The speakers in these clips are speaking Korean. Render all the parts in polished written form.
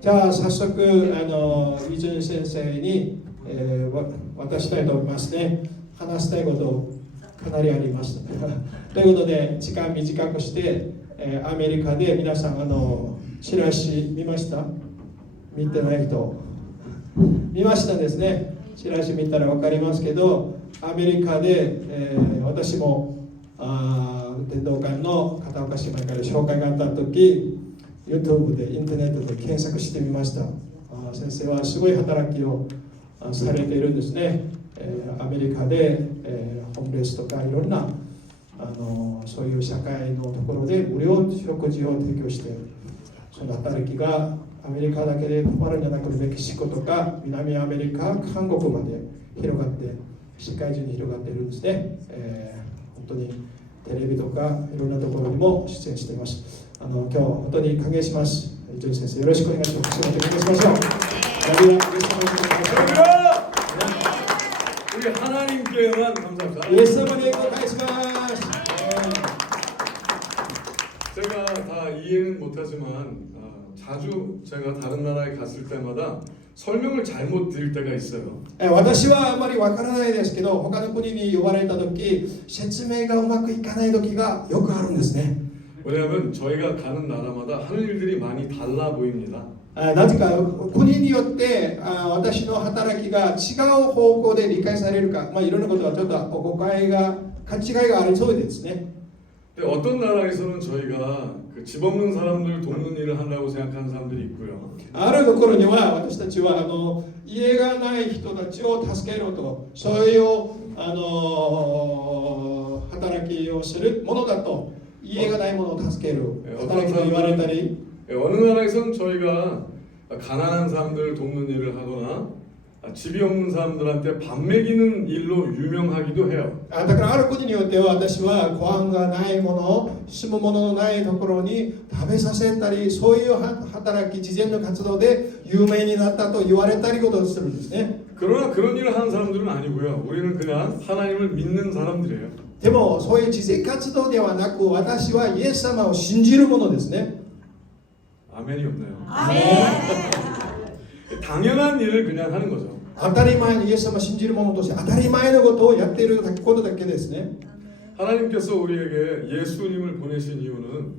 じゃあ早速イジュン先生に、渡したいと思いますね。話したいことかなりありましたということで時間短くして、アメリカで皆さんチラシ見ました？見てない人見ましたですね。チラシ見たら分かりますけど、アメリカで、私も伝道館の片岡姉妹から紹介があった時、YouTube でインターネットで検索してみました。先生はすごい働きをされているんですね。アメリカで、ホームレスとかいろんなそういう社会のところで無料食事を提供している。その働きがアメリカだけで止まるんじゃなくて、メキシコとか南アメリカ、韓国まで広がって世界中に広がっているんですね。本当にテレビとかいろんなところにも出演しています。今日本当に歓迎します。イジュン先生よろしくお願いします。お願いしましょう。우리 하나님께만 감사합니다. 예수님께 감사합니다. 제가 다 이해는 못하지만 자주 제가 다른 나라에 갔을 때마다 설명을 잘못 드릴 때가 있어요. 私はあまりわからないですけど、他の国に呼ばれた時、説明がうまくいかない時がよくあるんですね。 왜냐하면 저희가 가는 나라마다 하는 일들이 많이 달라 보입니다. なぜか国によって私の働きが違う方向で理解されるか、いろんなことはちょっと誤解が勘違いがありそうですね。 근데 어떤 나라에서는 저희가 그 집 없는 사람들 돕는 일을 한다고 생각하는 사람들이 있고요. あるところには私たちは家がない人たちを助けろと、そういう働きをするものだと、家がないものを助ける働きと言われたり、 어느 나라에서는 저희가 가난한 사람들을 돕는 일을 하거나 집이 없는 사람들한테 밥 먹이는 일로 유명하기도 해요. だからある国によっては私はご飯がないもの、住むもののないところに食べさせたり、そういう働き、慈善の活動で有名になったと言われたりことをするんですね。 그러나 그런 일을 하는 사람들은 아니고요. 우리는 그냥 하나님을 믿는 사람들이에요. でもそういう慈善活動ではなく、私はイエス様を信じるものですね。 아멘이 없네요. 아멘. 당연한 일을 그냥 하는 거죠. 当たり前にイエス様を信じるものとして当たり前のことをやっていることだけですね。 하나님께서 우리에게 예수님을 보내신 이유는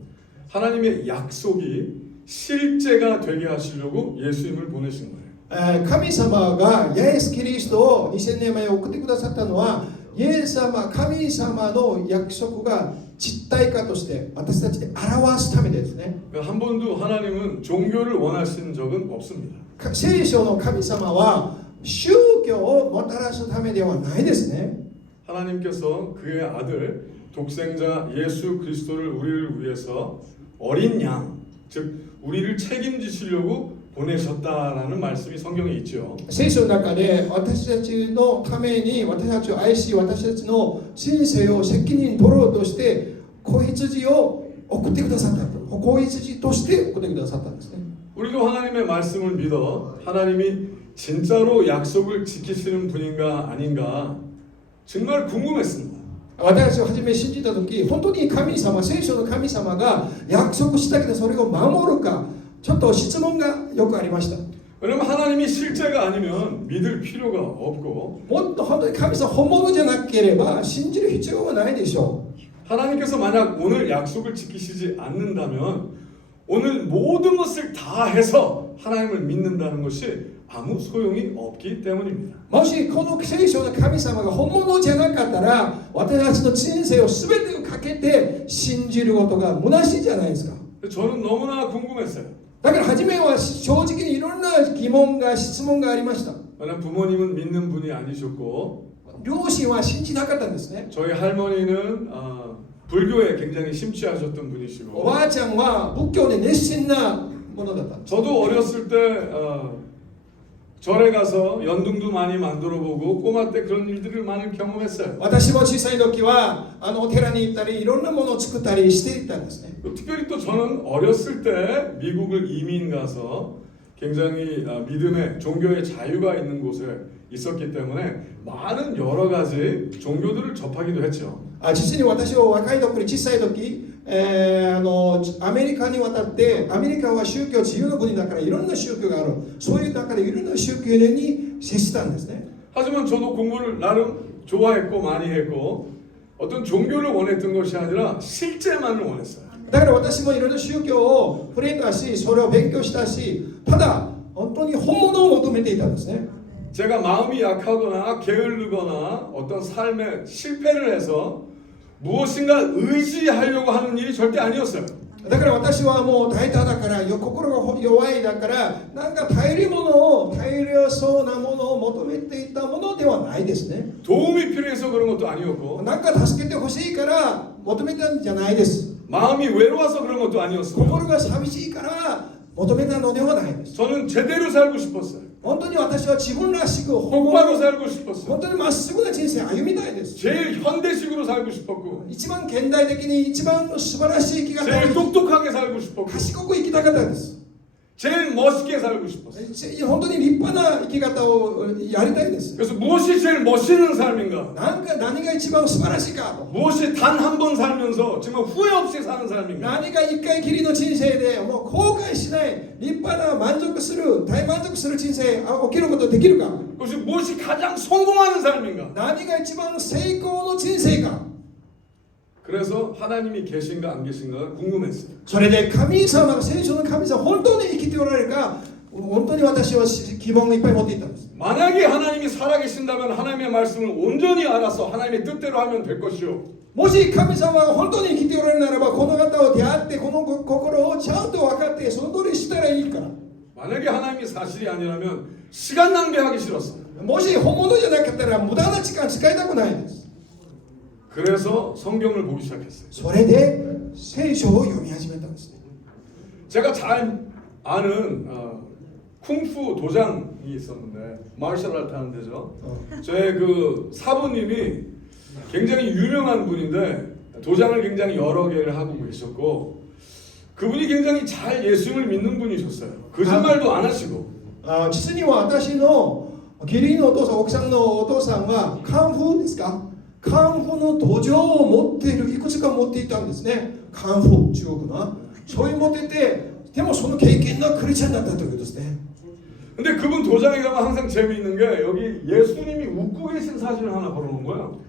하나님의 약속이 실제가 되게 하시려고 예수님을 보내신 거예요. 神様がイエス・キリストを2000年前送ってくださったのは、イエス様、神様の約束が実体化として私たちで表すためですね。 한 번도 하나님은 종교를 원하신 적은 없습니다. 聖書の神様は宗教をもたらすためではないですね。 하나님께서 그의 아들 독생자 예수 그리스도를 우리를 위해서 어린 양, 즉 우리를 책임지시려고 보내셨다라는 말씀이 성경에 있죠. 聖書の中で私たちのために、私たちを愛し、私たちの人生を責任取ろうとして子羊を送ってくださった。子羊として送ってくださったんですね。 우리도 하나님의 말씀을 믿어 하나님이 진짜로 약속을 지키시는 분인가 아닌가 정말 궁금했습니다. 私たちを初め信じたとき、本当に神様、聖書の神様が約束したけどそれを守るか、ちょっと質問がよくありました。 왜냐면 하나님이 실제가 아니면 믿을 필요가 없고 もっと本当に神様本物じゃなければ信じる必要はないでしょう。 하나님께서 만약 오늘 약속을 지키시지 않는다면 오늘 모든 것을 다 해서 하나님을 믿는다는 것이 아무 소용이 없기 때문입니다. もしこの聖書の神様が本物じゃなかったら、私たちの人生を全てをかけて信じることが虚しいじゃないですか。 저는 너무나 궁금했어요. だから初めは正直にいろんな疑問が質問がありました。 왜냐면 부모님은 믿는 분이 아니셨고 両親は信じなかったんですね。 저희 할머니는 불교에 굉장히 お 심취하셨던 분이시고 ばあちゃんは仏教で熱心なものだったんです。 저도 어렸을 때 절에 가서 연등도 많이 만들어 보고 꼬마 때 그런 일들을 많이 경험했어요. 私も小さい時はお寺に行ったりいろんなものを作ったりしていったんですね。 특별히 또 저는 어렸을 때 미국을 이민 가서 굉장히 믿음의 종교의 자유가 있는 곳에 있었기 때문에 많은 여러 가지 종교들을 접하기도 했죠. 実に私は若い時、小さい時、アメリカに渡って、アメリカは宗教自由の国だからいろんな宗教がある。そういう中でいろんな宗教に接したんですね。 하지만 저도 공부를 나름 좋아했고 많이 했고 어떤 종교를 원했던 것이 아니라 실제만을 원했어요. だから私もいろんな宗教を触れたし、それを勉強したし、ただ本当に本物を求めていたんですね。 제가 마음이 약하거나 게으르거나 어떤 삶에 실패를 해서 무엇인가 의지하려고 하는 일이 절대 아니었어요. だから私はもう大胆だから心が弱いだからなんか頼りそうなものを求めていたものではないですね。 도움이 필요해서 그런 것도 아니었고 なんか助けてほしいから求めたんじゃないです。 마음이 외로워서 그런 것도 아니었어요. 心が寂しいから求めたのではないです。 저는 제대로 살고 싶었어요. 本当に私は自分らしく 똑바로 살고 싶었어요. 本当にまっすぐな人生を歩みたいです。 제일 현대식으로 살고 싶었고 一番現代的に一番素晴らしい生き方 제일 を 똑똑하게 살고 싶었고 賢く生きたかったです。 제일 멋있게 살고 싶었어요. 本当に立派な生き方をやりたいです。 그래서 무엇이 제일 멋있는 삶인가? 何が一番素晴らしいかと。 무엇이 단 한 번 살면서 정말 후회 없이 사는 삶인가? 何が一回きりの人生でもう後悔しない立派な満足する大満足する人生を生きることができるか。 그것이 무엇이 가장 성공하는 삶인가? 何が一番成功の人生か。 그래서 하나님이 계신가 안 계신가가 궁금했어요. それで神様が聖書の神様本当に生きておられるか本当に私は疑問をいっぱい持っていたんです。 만약에 하나님이 살아계신다면 하나님의 말씀을 온전히 알아서 하나님의 뜻대로 하면 될 것이요. もし神様が本当に生きておられるならばこの方を出会ってこの心をちゃんと分かってその通りしたらいいから。 만약에 하나님이 사실이 아니라면 시간 낭비하기 싫었어요. もし本物じゃなかったら無駄な時間使いたくないです。 그래서 성경을 보기 시작했어요. それで聖書を読み始めたんですね。 제가 잘 아는 쿵푸 도장이 있었는데 마셜 아트 하는 데죠. 저의 그 사부님이 굉장히 유명한 분인데 도장을 굉장히 여러 개를 하고 계셨고 그분이 굉장히 잘 예수님을 믿는 분이셨어요. 거짓말도 안 하시고. 実には私の義理のお父さん奥さんのお父さんはカンフーですかカンフーの土壌を持っているいくつか持っていたんですね。カンフー中国のそういう持っててでもその経験がクリスチャンだったということですね。 근데 그분 도장에 가면 항상 재미있는 게 여기 예수님이 웃고 계신 사진을 하나 걸어놓은 거예요.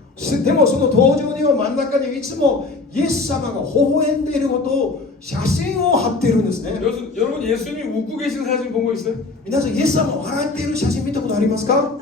でもその登場には真ん中にいつもイエス様が微笑んでいることを写真を貼っているんですね。 여러분 예수님이 웃고 계신 사진 본 거 있어요? 皆さんイエス様笑っている写真見たことありますか？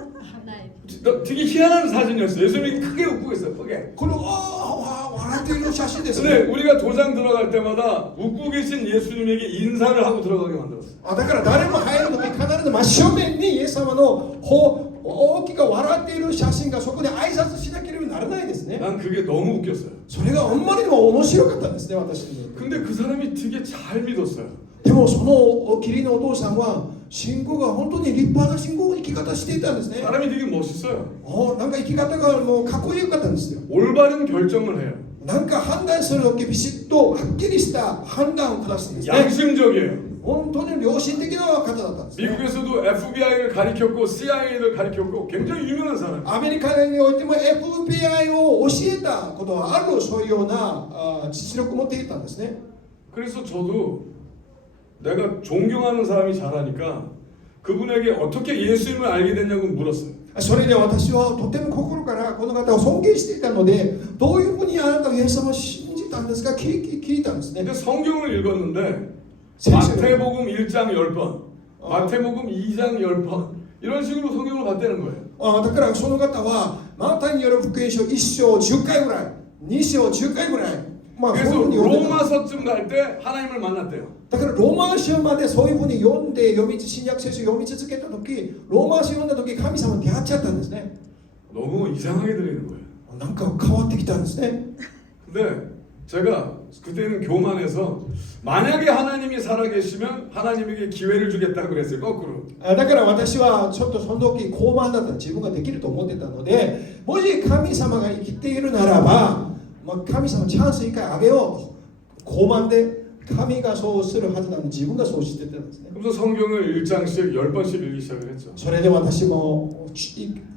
되게 희한한 사진이었어요. 예수님이 크게 웃고 있어요. 크게. これ笑っている写真です 근데 ね。 우리가 도장 들어갈 때마다 웃고 계신 예수님에게 인사를 하고 들어가게 만들었어요. だから誰も入るとき必ず真正面にイエス様の大きく笑っている写真がそこで挨拶しなければならないですね。 난 그게 너무 웃겼어요. それがあんまりにも面白かったんですね私に。 근데 그 사람이 되게 잘 믿었어요. でもその義理のお父さんは信仰が本当に立派な信仰の生き方していたんですね。 사람이 되게 멋있어요. なんか生き方がもうかっこよかったんですよ。 올바른 결정을 해요. なんか判断するときビシッとはっきりした判断を下すんですね。 양심적이에요. 本当に良心的な方だったんですね。 미국에서도 FBI를 가리켰고 CIA를 가리켰고 굉장히 유명한 사람. アメリカにおいても FBI を教えたことがあるそういうような実力を持っていたんですね。 그래서 저도 내가 존경하는 사람이 잘하니까 그분에게 어떻게 예수님을 알게 됐냐고 물었어요. それで私はとても心からこの方を尊敬していたのでどういうふうにあなたはイエス様を信じたんですか聞いたんですね。 근데 성경을 읽었는데聖書 마태복음 1장 10번, 마태복음 2장 10번 이런 식으로 성경을 봤다는 거예요. だからその方はマタイによる福音書1章10回ぐらい2章10回ぐらいそういうふ 그래서 うに読んでた。 로마서쯤 갈 때 하나님을 만났대요. だからローマ書までそういうふうに読んで新約聖書読み続けた時ローマ書読んだ時神様に出会っちゃったんですね。 너무 이상하게 들리는 거예요. なんか変わってきたんですね。 근데 제가 그때는 교만해서 만약에 하나님이 살아계시면 하나님에게 기회를 주겠다고 그랬어요. 거꾸로. だから私はちょっとその時高慢だった自分ができると思ってたのでもし神様が生きているならば、神様チャンス1回あげようと高慢で神がそうするはずなのに自分がそうしてたんですね。 그래서 성경을 1장씩 10번씩 읽기 시작을 했죠. それで私も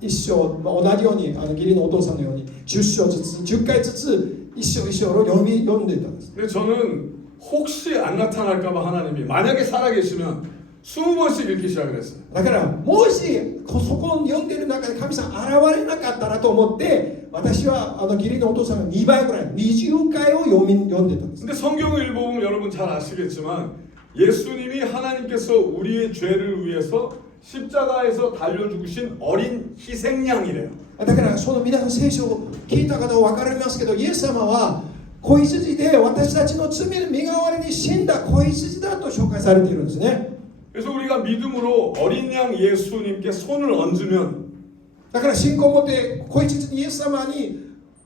一章、同じように義理のお父さんのように10章ずつ10回ずつ一章一章を読んでいたんです。 근데 저는 혹시 안 나타날까봐 하나님이 만약에 살아계시면 20번씩 읽기 시작을 했어요. だからもしそこを読んでいる中で神様現れなかったらと思って私は義理のお父さんが2倍ぐらい20回を読んでたんです。 근데 성경을 읽어보면 여러분 잘 아시겠지만 예수님이 하나님께서 우리의 죄를 위해서 십자가에서 달려 죽으신 어린 희생양이래요. だからその皆さん聖書を聞いた方は分かりますけど、イエス様は子羊で私たちの罪の身代わりに死んだ子羊だと紹介されているんですね。 그래서 우리가 믿음으로 어린 양 예수님께 손을 얹으면 だから信仰を持って子羊にイエス様に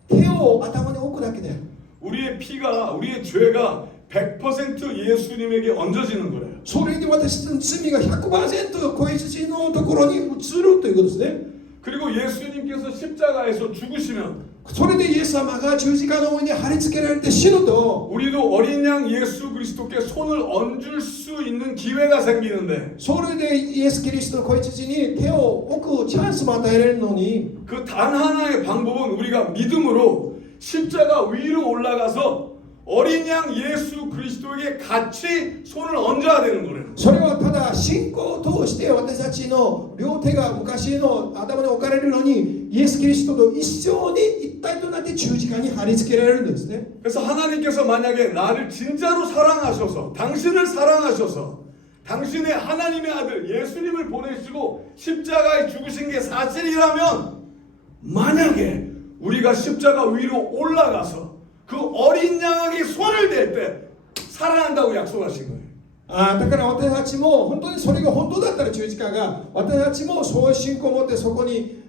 手を頭に置くだけで 우리의 피가 우리의 죄가 100% 예수님에게 얹어지는 거래요. それで私たちの罪が 100% 子羊のところに移るということですね。 그리고 예수님께서 십자가에서 죽으시면 それでイエス様が十字架の上に貼り付けられて死ぬと 우리도 어린 양 예수 그리스도께 손을 얹을 수 있는 기회가 생기는데 それでイエス・キリストの子羊に手を置くチャンスも与えられるのに 그 단 하나의 방법은 우리가 믿음으로 십자가 위로 올라가서 어린 양 예수 그리스도에게 같이 손을 얹어야 되는 거래요. それはただ信仰を通して私たちの両手が昔の頭に置かれるのにイエス・キリストと一緒に一体となって十字架に貼り付けられるんですね。 그래서 하나님께서 만약에 나를 진짜로 사랑하셔서 당신을 사랑하셔서 당신의 하나님의 아들 예수님을 보내시고 십자가에 죽으신 게 사실이라면 만약에 우리가 십자가 위로 올라가서 그 어린 양에게 손을 댈 때 사랑한다고 약속하신 거예요. だから私たちも本当にそれが本当だったら十字架が私たちもそういう信仰を持ってそこに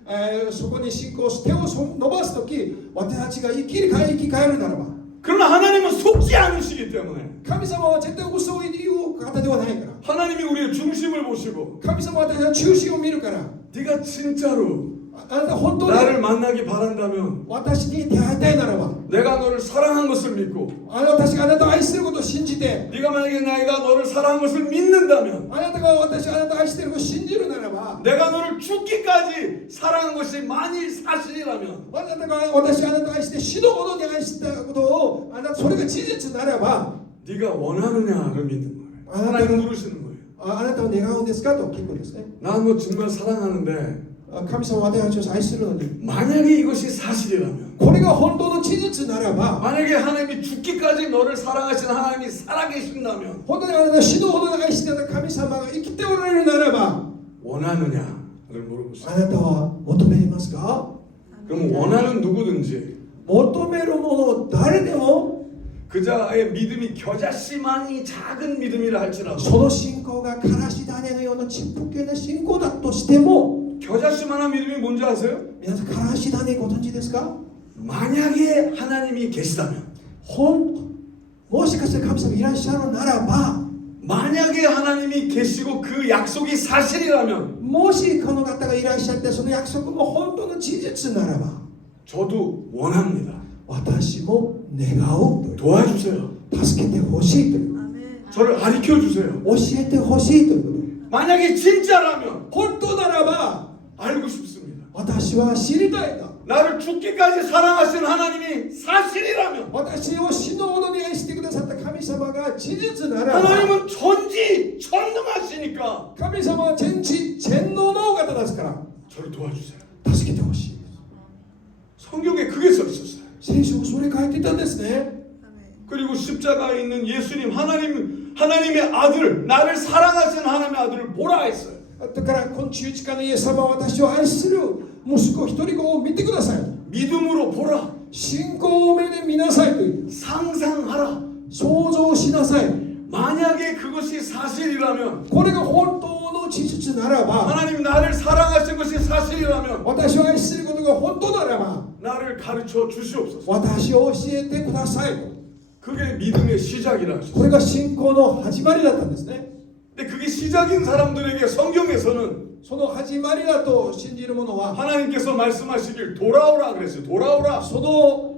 信仰を手を伸ばすとき私たちが生き返るならば 그러나 하나님은 속지 않으시기 때문에 神様は絶対嘘を言う方ではないから 하나님이 우리의 중심을 보시고 神様は私の中心を見るから 네가 진짜로 あなた本当に 나를 만나기 바란다면 私に出会いたいならば 내가 너를 사랑한 것을 믿고 私があなたを愛していることを信じて 네가 만약에 내가 너를 사랑한 것을 믿는다면 あなたが私があなたを愛していることを信じるならば 내가 너를 죽기까지 사랑한 것이 만일 사실이라면 あなたが私があなたを愛して死ぬほどに愛したことをあなたそれが事実ならば 네가 원하느냐를 믿는 거예요. 하나님 물으시는 거예요. あなたを願うんですかと聞くんですね。 난 너 정말 사랑하는데 神様は私たちを愛するのに 만약에 이것이 사실이라면 これが本当の事実ならば 만약에 하나님이 죽기까지 너를 사랑하시는 하나님이 살아계신다면 本当にあなたを死ぬほどに愛していた神様が生きておられるならば 원하느냐를 물어보시죠. あなたは求めますか 그럼 원하는 누구든지 求めるもの誰でも 그자의 믿음이 겨자씨만이 작은 믿음이라 할지라도 その信仰がからし種のようなちっぽけな信仰だとしても 겨자씨만한 믿음이 뭔지 아세요? 皆さんからし種ご存知ですか 만약에 하나님이 계시다면 もしかして神様いらっしゃるならば 만약에 하나님이 계시고 그 약속이 사실이라면 もしこの方がいらっしゃってその約束も本当の事実ならば 저도 원합니다. 私も願うと 도와주세요. 助けてほしいという 저를 가르쳐주세요. 教えてほしいということ 만약에 진짜라면 本当ならば 알고 싶습니다. 私は知りたいな 나를 죽기까지 사랑하신 하나님이 사실이라면 私を死ぬほどに愛してくださった神様が事実ならば 하나님은 전지전능하시니까 神様は全知全能のお方ですから 저를 도와주세요. 助けてほしい 성경에 그게 써 있었어요. 聖書をそれ書いてたんですね 그리고 십자가에 있는 예수님 하나님의 아들 나를 사랑하신 하나님의 아들을 보라 했어요. だからこの十字架のイエス様は私を愛する息子一人子を見てください 믿음으로 보라. 信仰を目で見なさいという 상상하라. 想像しなさい 만약에 그것이 사실이라면 これが本当の事実ならば 하나님 나를 사랑하신 것이 사실이라면 私を愛することが本当ならば 나를 가르쳐 주시옵소서. 私を教えてください 그게 믿음의 시작이라 こ 하셨어요. れが信仰の始まりだったんですね 근데 그게 시작인 사람들에게 성경에서는 その始まりだと信じる者は 하나님께서 말씀하시길 돌아오라 그랬어요. 돌아오라. その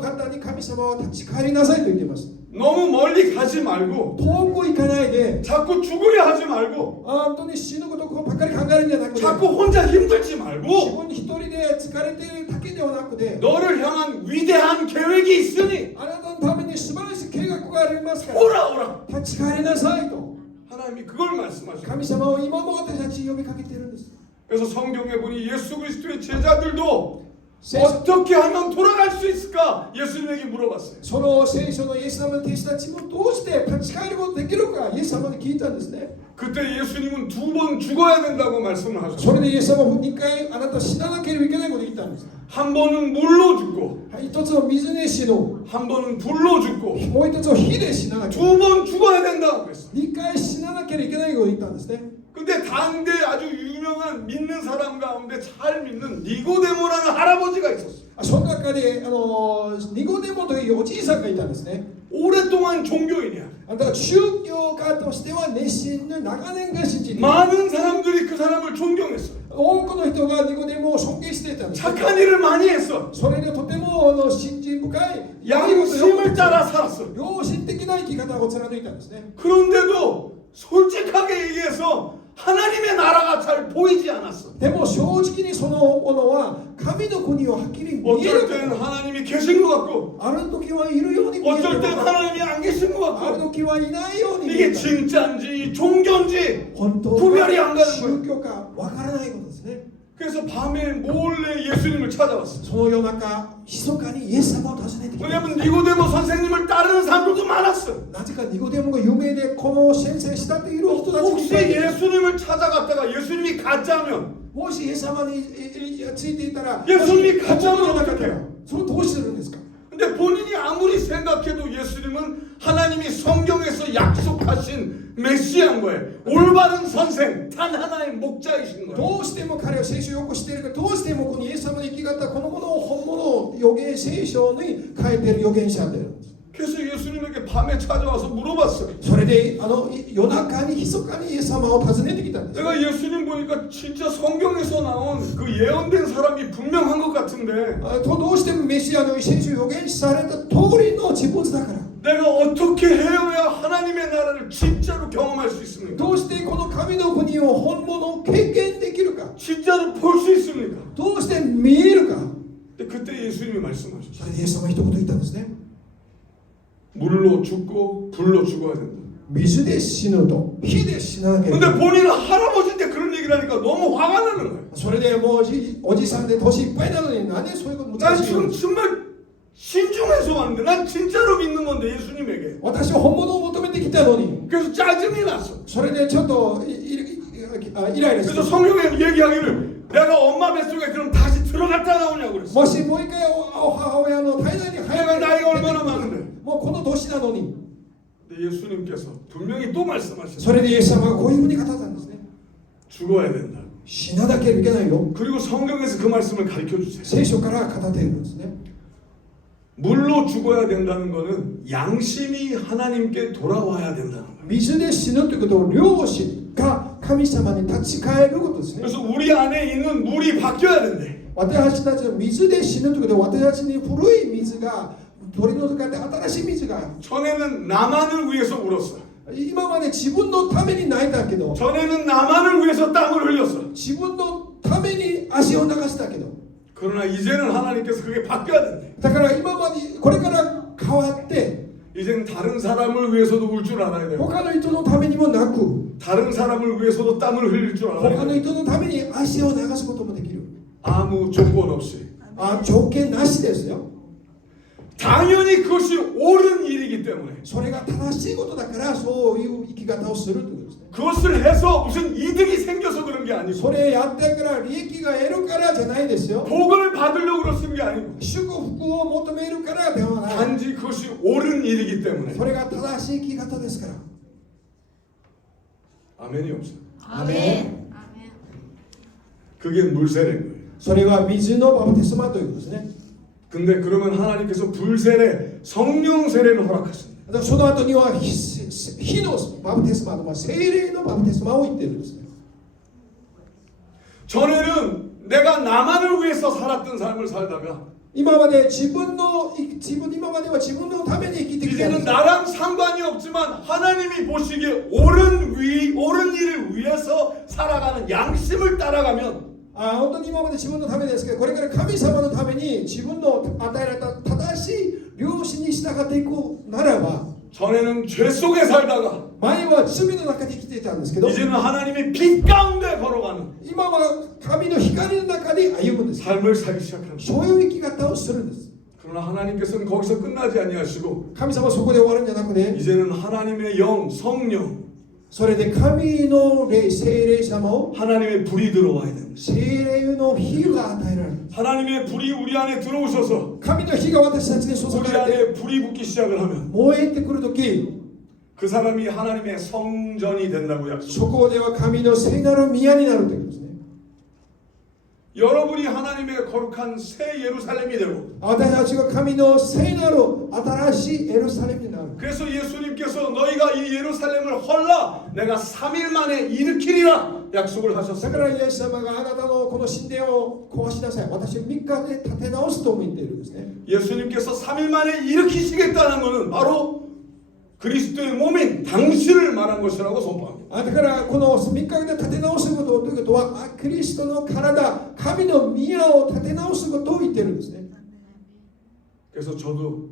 方に神様は立ち返りなさいと言っています 너무 멀리 가지 말고 遠く行かないで 자꾸 죽으려 하지 말고 本当に死ぬことばっかり考えるんじゃなくて 자꾸 혼자 힘들지 自 말고 分一人で疲れているだけではなくて 너를 향한 위대한 계획이 있으니 あなたのために素晴らしい計画がありますから 오라 오라 立ち返りなさいと 하나님이 그걸 말씀하시고 神様は今も私たちに呼びかけているんです 그래서 성경에 보니 예수 그리스도의 제자들도 聖書 어떻게 하면 돌아갈 수 있을까 예수님에게 물어봤어요. その聖書のイエス様の弟子たちもどうして立ち返ることができるかイエス様に聞いたんですね 그때 예수님은 2번 죽어야 된다고 말씀을 そ 하셨어요. れでイエス様は2回あなた死ななければいけないことを言ったんです 한 번은 물로 죽고 一つは水で死ぬ 한 번은 불로 죽고 もう一つは火で死ななきゃ 2번 죽어야 된다고 그랬어요. 2回死ななければいけないことを言ったんですね 근데 당대 아주 유명한 믿는 사람 가운데 잘 믿는 니고데모라는 할아버지가 있었어요. その中でニコデモというおじいさんがいたんですね 오랫동안 종교인이야. だから宗教家としては熱心な長年が信じている 많은 사람들이 그 사람을 존경했어요. 多くの人がニコデモを尊敬していたんです 착한 일을 많이 했어. それでとても信心深い 양심을 따라 살았어. 良心的な生き方を貫いたんですね 그런데도 솔직하게 얘기해서 하나님의 나라가 잘 보이지 않았어. でも正直にそのものは神の国をはっきり見え 어쩔 る 땐 하나님이 계신 것 같고 ある時はいるように見える 어쩔 땐 하나님이 안 계신 것 ある 같고 時はいないように見え 이게 る 진짜인지 종교인지 本当 구별이 안 か 가는 宗 거야. 教かわからないことですね 그래서 밤에 몰래 예수님을 찾아왔어. その夜中密かにイエス様を訪ねてきた 왜냐면 니고데모 선생님을 따르는 사람들도 많았어. なぜかニコデモが有名でこの先生したっている人たちもい 혹시 っぱいいる 예수님을 찾아갔다가 예수님이 가짜면 もしイエス様についていたら 예수님이 本当 가짜면 の中で 어떡해요? それどうするんですか 근데 본인이 아무리 생각해도 예수님은 하나님이 성경에서 약속하신 메시아인 거예요. 올바른 선생, 단 하나의 목자이신 거예요. どうしても彼は聖書をよく知っているからどうしてもこのイエス様の生き方このものを本物預言聖書に書いている預言者であるんです 그래서 예수님에게 밤에 찾아와서 물어봤어요. それで夜中に密かにイエス様を訪ねてきたんです 내가 예수님 보니까 진짜 성경에서 나온 그 예언된 사람이 분명한 것 같은데 どうしてもメシアの聖書予言された通りの人物だから 내가 어떻게 해야 하나님의 나라를 진짜로 경험할 수 있습니까? どうしてこの神の国を本物を経験できるか 진짜로 볼 수 있습니까? どうして見えるか 근데 그때 예수님이 말씀하셨어요. それでイエス様は一言言ったんですね 물로 죽고 불로 죽어야 된다. 水で死ぬと火で死ななければ 근데 본인은 할아버지인데 그런 얘기를 하니까 너무 화가 나는 거예요. それでもうおじさんで年いっぱいなのになんでそういうこと 난 難しいの 지금 정말 신중해서 왔는데 난 진짜로 믿는 건데 예수님에게. 私は本物を求めてきたのに 그래서 짜증이 났어. それでちょっとイライラして 그래서 성경에 얘기하기를 내가 엄마 뱃속에 그럼 다시 들어갔다 나오냐고 그랬어. もしもう一回母親の体内に入 내가 る 나이가 얼마나 많은데. もうこの年なのに 근데 예수님께서 분명히 또 そ 말씀하셨어요. れでイエス様がこういうふうに語ったんですね 죽어야 된다. 死ななければいけないよ 그리고 성경에서 그 말씀을 가르쳐 주세요. 聖書から語っているんですね 물로 죽어야 된다는 거는 양심이 하나님께 돌아와야 된다는 거예요. 水で死ぬということを良心が神様に立ち返ることですね 그래서 우리 안에 있는 물이 바뀌어야 된대. 私たちの水で死ぬということで私たちに古い水が取り除かれて新しい水が 전에는 나만을 위해서 울었어. 今まで自分のために泣いたけど 전에는 나만을 위해서 땀을 흘렸어. 自分のために足を流したけど 그러나 이제는 하나님께서 그게 바뀌어야 된대. だから今までこれから変わって 이제는 다른 사람을 위해서도 울 줄 알아야 돼요. 他の人のためにも泣く 다른 사람을 위해서도 땀을 흘릴 줄 他 알아야 の 돼요. 人のために足を流すこともできる 아무 조건 없이. 条件なしですよ 당연히 그것이 옳은 일이기 때문에 それが正しいことだからそういう生き方をするということですね 그것을 해서 무슨 이득이 생겨서 그런 게 아니고 それやってから利益が得るからじゃないですよ 복을 받으려고 그러는 게 아니고 祝福を求めるからではない 단지 그것이 옳은 일이기 때문에 それが正しい生き方ですから 아멘이 없어요. 아멘. 그게 물세례인 거예요. それは水のバプテスマということですね 근데 그러면 하나님께서 불세례, 성령 세례를 허락하십니다. だからその後には火のバプテスマと聖霊のバプテスマを言ってるんですね 전에는 내가 나만을 위해서 살았던 삶을 살다가 今まで今までは自分のために生きてきたんで 이제는 す。 나랑 상관이 없지만 하나님이 보시기에 옳은 일을 위해서 살아가는 양심을 따라가면 本当に今まで自分のためですけど、これから神様のために自分の与えられた正しい良心に従っていくならば、 전에는 죄 속에 살다가 前は罪の中で生きていたんですけど、 이제는 하나님의 빛 가운데 걸어가는 今は神の光の中で歩むんです。 삶을 살기 시작합니다. そういう生き方をするんです。 그러나 하나님께서는 거기서 끝나지 아니하시고 神様はそこで終わるんじゃなくて、 이제는 하나님의 영, 성령, それで神の霊、聖霊様を 하나님의 불이 들어와야 됩니다. 聖霊の火が与えられる。 하나님의 불이 우리 안에 들어오셔서 神の火が私たちに注 우리 がれて 안에 불이 붙기 시작을 하면 燃えてくるとき、 그 사람이 하나님의 성전이 된다고 약속. そこでは神の聖なる宮になるということですね。 여러분이 하나님의 거룩한 새 예루살렘이 되고 私たちが神の聖なる新しいエルサレムになる。 그래서 예수님께서 너희가 이 예루살렘을 헐라 내가 3일 만에 일으키리라 약속을 だ 하셨습니다. からイエス様があなたのこの神殿を壊しなさい。私は3日で建て直すとも言っているんですね。 예수님께서 3일 만에 일으키시겠다는 것은 바로 그리스도의 몸인 당신을 말한 것이라고 선포합니다. だからこの3日で建て直すことということは、キリストの体、神の宮を建て直すことを言っているんですね。 그래서 저도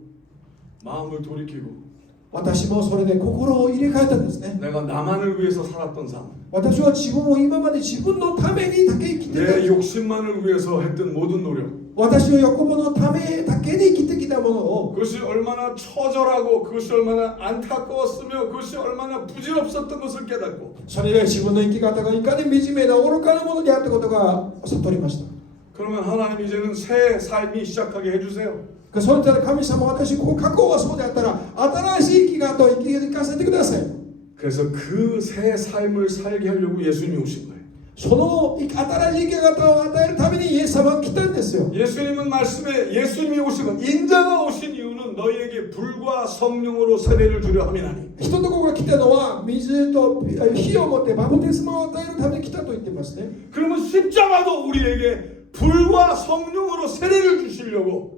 마음을 돌이키고 私もそれで心を入れ替えたんですね。 내가 나만을 위해서 살았던 삶, 私は自分を今まで自分のためにだけ生きてた。 내 욕심만을 위해서 했던 모든 노력, 私の欲望のためだけに生きてきたものを、 그것이 얼마나 처절하고 그것이 얼마나 안타까웠으며 그것이 얼마나 부질없었던 것을 깨닫고 それで自分の生き方がいかに惨めな愚かなものであったことが悟りました。 그러면 하나님 이제는 새 삶이 시작하게 해주세요. それから神様、私こう過去はそうであったら新しい生き方を生かせてください。 그래서 그 새 삶을 살게 하려고 예수님이 오신 거예요. その新しい生き方を与えるためにイエス様は来たんですよ。 예수님은 말씀에 예수님이 오신 건 인자가 오신 이유는 너희에게 불과 성령으로 세례를 주려 함이나니 人の子が来たのは水と火を持ってバプテスマを与えるために来たと言ってますね。 그러면 십자가도 우리에게 불과 성령으로 세례를 주시려고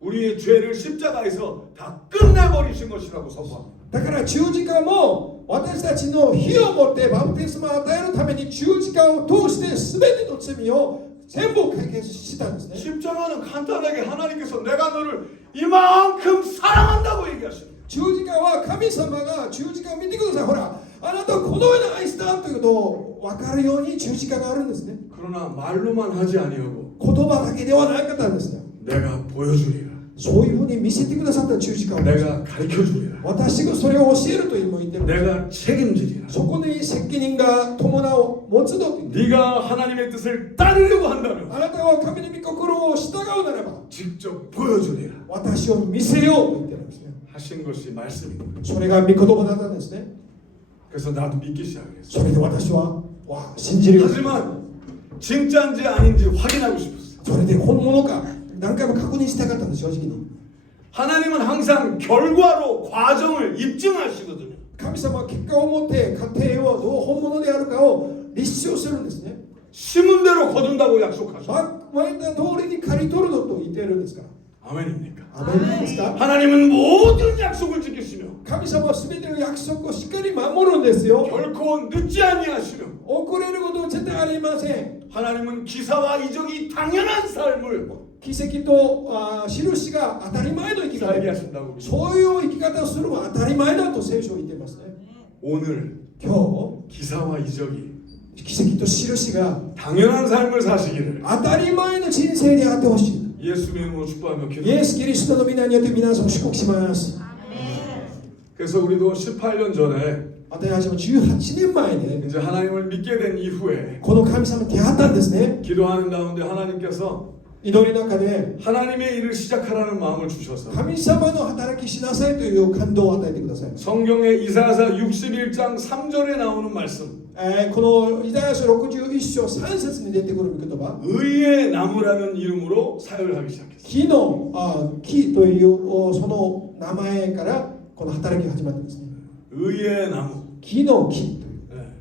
우리의 죄를 십자가에서 다 끝내버리신 것이라고 선포합니다. だから十字架も私たちの火を持ってバプテスマを与えるために十字架を通して全ての罪を全部解決したんですね。 십자가는 간단하게 하나님께서 내가 너를 이만큼 사랑한다고 얘기하시는 十字架は神様が十字架を見てください。ほら、あなたをこのように愛したということを分かるように十字架があるんですね。 그러나 말로만 하지 아니하고 言葉だけではなかったんですね。 내가 보여주리라 そういうふうに見せてくださった十字架を 내가 가르쳐주리라 私がそれを教えるというのも言ってる。 내가 책임지리라 そこに責任が伴う持つと。 네가 하나님의 뜻을 따르려고 한다면 あなたは神の御心を従うならば 직접 보여주리라 私を見せようと言ってるんですね。 하신 것이 말씀입니다. それが御言葉だったんですね。 그래서 나도 믿기 시작했어요. それで私は信じるように。 하지만 진짜인지 아닌지 확인하고 싶었어요. それで本物か何回も確認したかったんです、正直に。 하나님은 항상 결과로 과정을 입증하시거든요. 神様は結果を持って家庭をどう本物であるかを立証するんですね。 심은 대로 거둔다고 약속하셔. 巻いた通りに刈り取るのと言っているんですから。 아멘입니까? アメンですか？ 하나님은 모든 약속을 지키시며 神様は全ての約束をしっかり守るんですよ。 결코 늦지 아니하시며 遅れることは絶対ありません。 하나님은 기사와 이적이 당연한 삶을 奇跡と印が当たり前の生き方。 살게 하신다고 믿습니다. そういう生き方をするのは当たり前だと聖書を言っていますね。 오늘 今 기사와 이적이 日奇跡と印が 당연한 삶을 사시기를 当たり前の人生であってほしい。 예수님의 이름으로 축복하며 イ 기도합니다. エス・キリストの皆によって皆さんを祝福します。 그래서 우리도 18년 전에 私たちも18年前ね、 이제 하나님을 믿게 된 이후에 この神様に出会ったんですね。 기도하는 가운데 하나님께서 祈りの中で 하나님의 일을 시작하라는 마음을 주셔서 神様の働きしなさいという感動を与えてください。 성경의 이사야서 61장 3절에 나오는 말씀 このイザヤ書61章3節に出てくる御言葉、 의의 나무라는 이름으로 사역을 하기 시작했어요. 木というその名前からこの働きが始まったんですね。 의의 나무. 木の木。 네.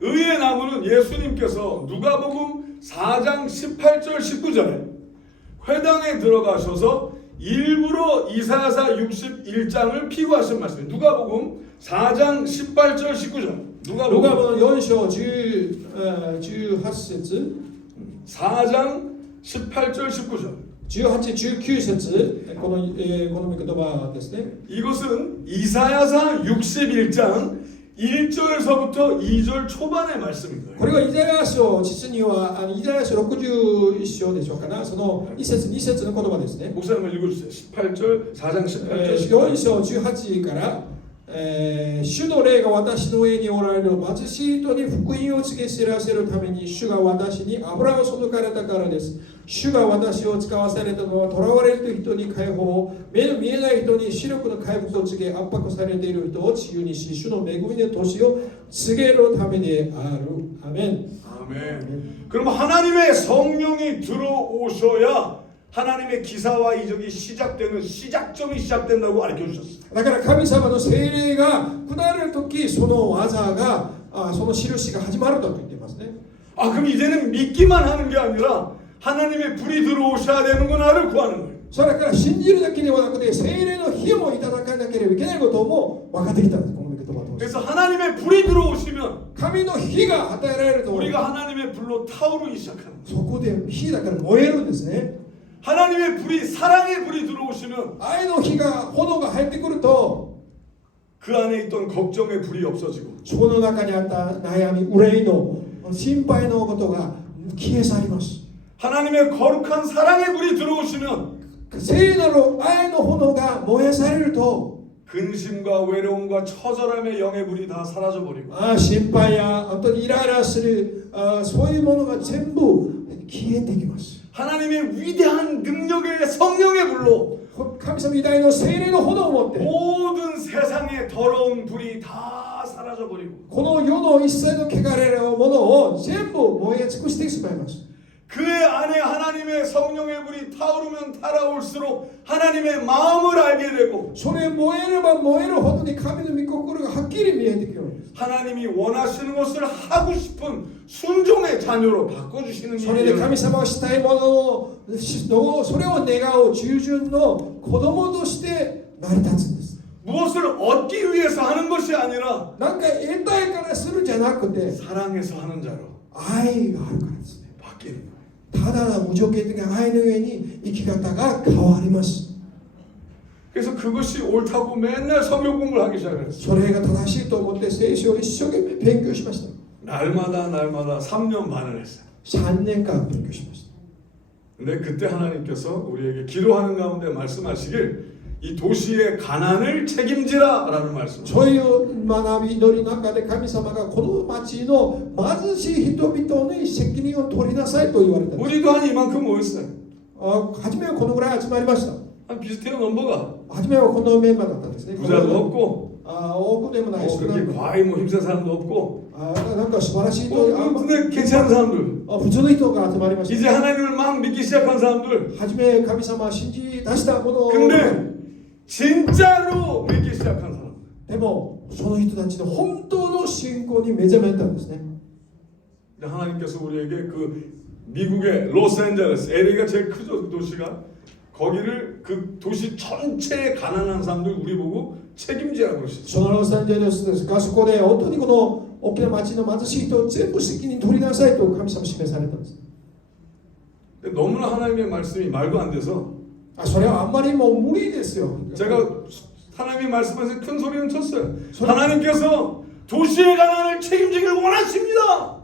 의의 나무는 예수님께서 누가복음 4장 18절 19절에 회당에 들어가셔서 일부러 이사야서 61장을 피고하신 말씀이에요. 누가복음 4장 18절 19절. 누가복음 4章18節 4장 18절 19절. 18、19節この御言葉ですね。 이것은 이사야서 61장 1절에서부터 2절 초반의 말씀입니다. これはイザヤ書、実にはイザヤ書61章でしょうかな。その1節2節の言葉ですね。 목사님 읽어주세요. 18절 4장 18절 4章18から主の霊が私の上におられる貧しい人に福音を告げ知らせるために主が私に油を注がれたからです。主が私を使わされたのは囚われる人に解放を、目の見えない人に視力の回復を告げ、圧迫されている人を自由にし、主の恵みの年を告げるためである。アメン。 아멘. 그럼 하나님의 성령이 들어오셔야 하나님의 기사와 이적이 시작되는 시작점이 시작된다고 가르쳐 주셨어요. だから神様の聖霊が下るとき、その技が、その印が始まると言っていますね。 아 그럼 이제는 믿기만 하는 게 아니라 하나님의 불이 들어오셔야 되는구나를 구하는 거예요. それから信じるだけではなくて、聖霊の火もいただかなければいけないことも分かってきたんです。この御言葉を通して。 그래서 하나님의 불이 들어오시면 神の火が与えられると、 우리가 하나님의 불로 타오르기 시작하는 거예요. そこで火だから燃えるんですね。 하나님의 불이 사랑의 불이 들어오시면 愛の火が、炎が入ってくると、 그 안에 있던 걱정의 불이 없어지고 そこの中にあった悩み、憂いの心配のことが消え去ります。 하나님의 거룩한 사랑의 불이 들어오시면 聖なる愛の炎が燃やされると、 근심과 외로움과 처절함의 영의 불이 다 사라져 버리고 心配や本当にイライラするそういうものが全部消えてきます。 하나님의 위대한 능력의 성령의 불로 神様偉大の聖霊の炎を持って、 모든 세상의 더러운 불이 다 사라져 버리고 この世の一切の汚れるものを全部燃え尽くしてしまいます。 그의 안에 하나님의 성령의 불이 타오르면 타오를수록 하나님의 마음을 알게 되고 それ燃えれば燃えるほどに神の御心がはっきり見えてくるんです。 하나님이 원하시는 것을 하고 싶은 순종의 자녀로 바꿔주시는 それで 일이에요. 神様がしたいものをそれを願う従順の子供として成り立つんです。 무엇을 얻기 위해서 하는 것이 아니라 なんか得たいからするんじゃなくて、 사랑해서 하는 자로 愛があるからですね。 바뀌는 거예요. ただ無条件的な愛の上に生き方が変わります。 그래서 그것이 옳다고 맨날 성경 공부를 하기 시작했어요. それが正しいと思って聖書を一生懸命勉強しました。 날마다 3년 반을 했어요. 3年間勉強しました。 근데 그때 하나님께서 우리에게 기도하는 가운데 말씀하시길 이 도시의 가난을 책임지라라는 말씀. そういう学び祈りの中で神様がこの町の貧しい人々に責任を取りなさいと言われたんです。 우리도 한 이만큼 모였어요. 初めはこのぐらい集まりました。 한 비슷해요 넘버가. 初めはこのメンバーだったんですね。 부자도 없고 多くでもないし、 그렇게 과히 뭐 힘센 사람도 없고 なんか素晴らしい人、 근데 괜찮은 사람들. 普通の人が集まりまし 이제 た。 하나님을 막 믿기 시작한 사람들. 初め神様を信じ出したものを、 근데 진짜로 믿기 시작한 사람. でもその人たちの本当の信仰に目覚めたんですね。 근데 하나님께서 우리에게 그 미국의 로스앤젤레스, LA가 제일 크죠 그 도시가. 거기를 그 도시 전체에 가난한 사람들 우리 보고 책임지라고 그러셨어요. そのロサンゼルスですが、そこで本当にこの大きな町の貧しい人を全部責任取りなさいと神様示されたんです。 근데 너무나 하나님의 말씀이 말도 안 돼서 それはあんまりもう無理ですよ。 제가 하나님의 말씀에서 큰 소리는 쳤어요. 하나님께서 도시의 가난을 책임지길 원하십니다.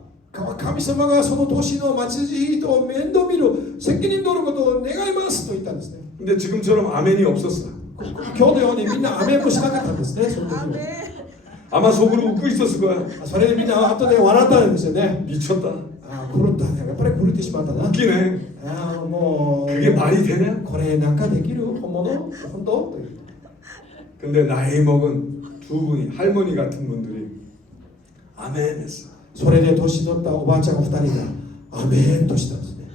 神様がその都市の貧しい人を面倒見る責任取ることを願いますと言ったんですね。 근데 지금처럼 아멘이 없었어요. 今日のようにみんなアメンもしなかったんですね。その時は 아마 속으로 웃고 있었을 거야. それでみんな後で笑ったんですよね。 미쳤다. 狂ったね。やっぱり狂ってしまったな。 웃기네. もう 그게 말이 되냐? これなんかできる本物本当という。 근데 나이 먹은 두 분이 할머니 같은 분들이 아멘 했어. それで年取ったおばあちゃん2人がアメンとしたんですね。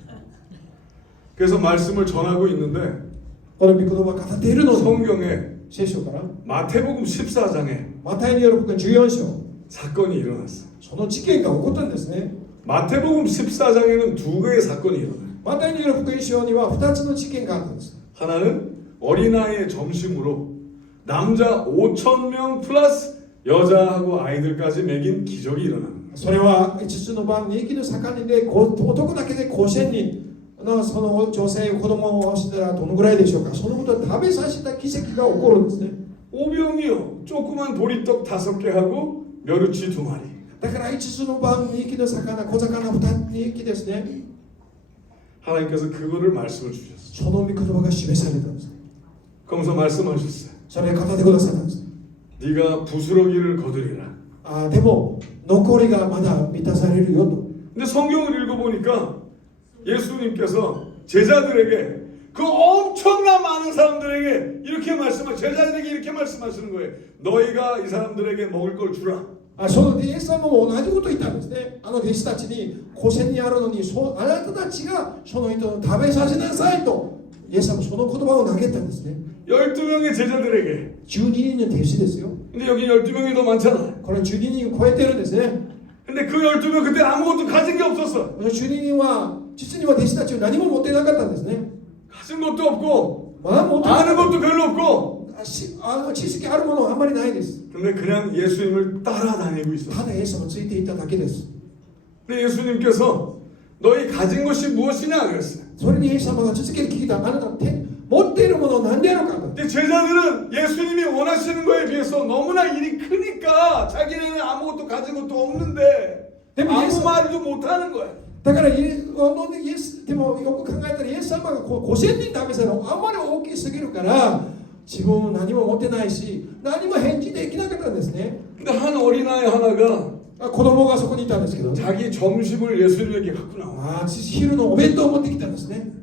그래서 말씀을 전하고 있는데 この御言葉を語っているのに 성경에 聖書から 마태복음 14장에 マタイによる福音14章 사건이 일어났어. その事件が起こったんですね。 마태복음 14장에는 두 개의 사건이 일어나요. マタイの福音書には2つの事件があったんです。 하나는 어린아이의 점심으로 남자 5,000명 플러스 여자하고 아이들까지 먹인 기적이 일어나는 それは5つの晩に生きる盛りで男だけで5000人のその女性子供を合わせたらどのぐらいでしょうか。そのことを食べさせた奇跡が起こるんですね。 오병이요 조그만 보리떡 5개 하고 멸치 2마리 だから5つの晩に生きる魚小魚2匹ですね。 하나님께서 그거를 말씀을 주셨어요. その御言葉が示されたんです。 그러면서 말씀하셨어요. それを語ってくださったんです。 네가 부스러기를 거두리라. でも残りがまだ満たされるよと。 근데 성경을 읽어보니까 예수님께서 제자들에게 그 엄청난 많은 사람들에게 이렇게 제자들에게 이렇게 말씀하시는 거예요. 너희가 이 사람들에게 먹을 걸 주라. そのイエス様も同じことを言ったんですね。弟子たちに5000人あるのにあなたたちがその人を食べさせなさいとイエス様もその言葉を投げたんですね。 12명의 제자들에게 12人の弟子ですよ。 근데 여기 12명이 더 많잖아. これ12人を超えてるんですね。 근데 그 12명 그때 아무것도 가진 게 없었어. 12人は実には弟子たちは何も持ってなかったんですね。 가진 것도 없고 持ってなかった 아는 것도 별로 없고 知識あるものはあんまりないです。 근데 그냥 예수님을 따라다니고 있어. ただイエス様ついていただけです。 근데 예수님께서 너희 가진 것이 무엇이냐 그랬어요. それにイエス様が続けて聞いた。あなた持っているものは何であるかと。 근데 제자들은 예수님이 원하시는 거에 비해서 너무나 일이 크니까 자기네는 아무것도 가진 것도 없는데 아무 말도 못하는 거야. だからイエスでもよく考えたらイエス様が5000人食べたらあんまり大きすぎるから自分も何も持ってないし何も返事できなかったんですね。 근데 한 어린아이 하나가 子供がそこにいたんですけど、 자기 점심을 예수님에게 갖고 나와. 昼のお弁当を持ってきたんですね。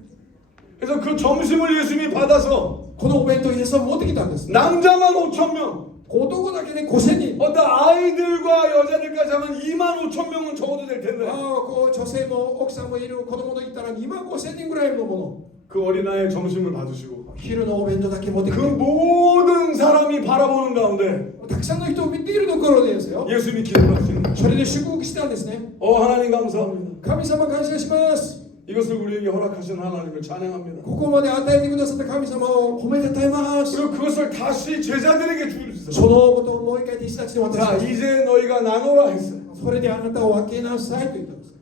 그래서 그 점심을 예수님이 받아서 このお弁当をイエス様持ってきたんです。 남자만 5,000명, 男だけで5000人。 어떤 아이들과 여자들까지 하면 25,000명은 적어도 될 텐데 女性も奥さんもいる子供といったら2万5000人ぐらいのも 그 어린아이의 점심을 받으시고 の。昼のお弁当だけ持ってき 그 て。 모든 사람이 바라보는 가운데 たくさんの人を見ているところですよ。 예수님이 기도를 하시는 거예요. それで祝福したんですね。 하나님 감사합니다. 神様感謝します。 이것을 우리에게 허락하신 하나님을 찬양합니다. ここまで与えてくださった神様を褒めたたえます。 그리고 그것을 다시 제자들에게 주셨어요. そのことをもう一回弟子たちに渡し 자 ます。 이제 너희가 나눠라 했어요. それであなたを分けなさいと言ったんです。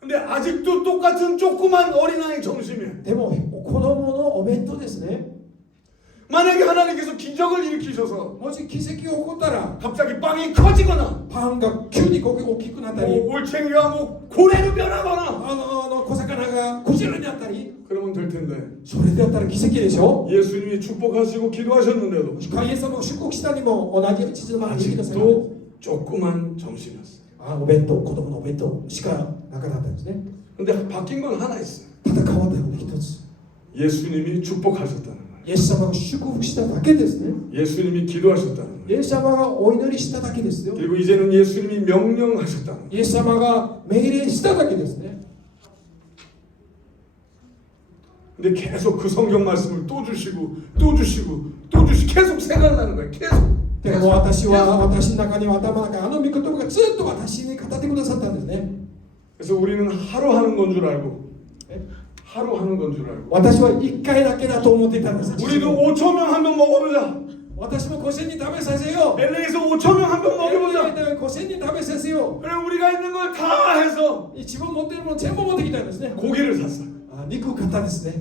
근데 아직도 똑같은 조그만 어린아이 점심이에요. でも子供のお弁当ですね。 만약에 하나님께서 기적을 일으키셔서 もし奇跡が起こったら 갑자기 빵이 커지거나 パンが急に大きくなったり 올챙이가 고래로 변하거나 小魚がクジラになったり 그러면 될 텐데 それだったら奇跡でしょ。 예수님이 축복하시고 기도하셨는데도 イエス様が祝福したにも同じ一途なできなさい。 아직도 조그만 점심이었어요. お弁当、子供のお弁当しかなかったんですね。 근데 바뀐 건 하나 있어요. ただ変わったので一つ。 예수님이 축복하셨다는 거예요. イエス様が祝福しただけですね。 예수님이 기도하셨다는 거예요. イエス様がお祈りしただけですよ。 그리고 이제는 예수님이 명령하셨다는 거예요. イエス様が命令しただけですね。 근데 계속 그 성경 말씀을 또 주시고 또 주시고 또 주시고 계속 생각나는 거예요. 계속. でも私の中には頭の中御言葉がずっと私に語ってくださったんですね。 그래서 우리는 하루 하는 건 줄 알고 え 하루 하는 건 줄 알고 私は1回だけだと思っていたんです。 우리도 5,000명 한 명 먹어보자. 私も5000人食べさせよう。 LA에서 5,000명 한 명 먹여보자. 5000人食べさせよ 그래 우리가 있는 걸 다 해서 う。自分持っているもの全部持ってきたんですね。 고기를 샀어. 肉を買ったんですね。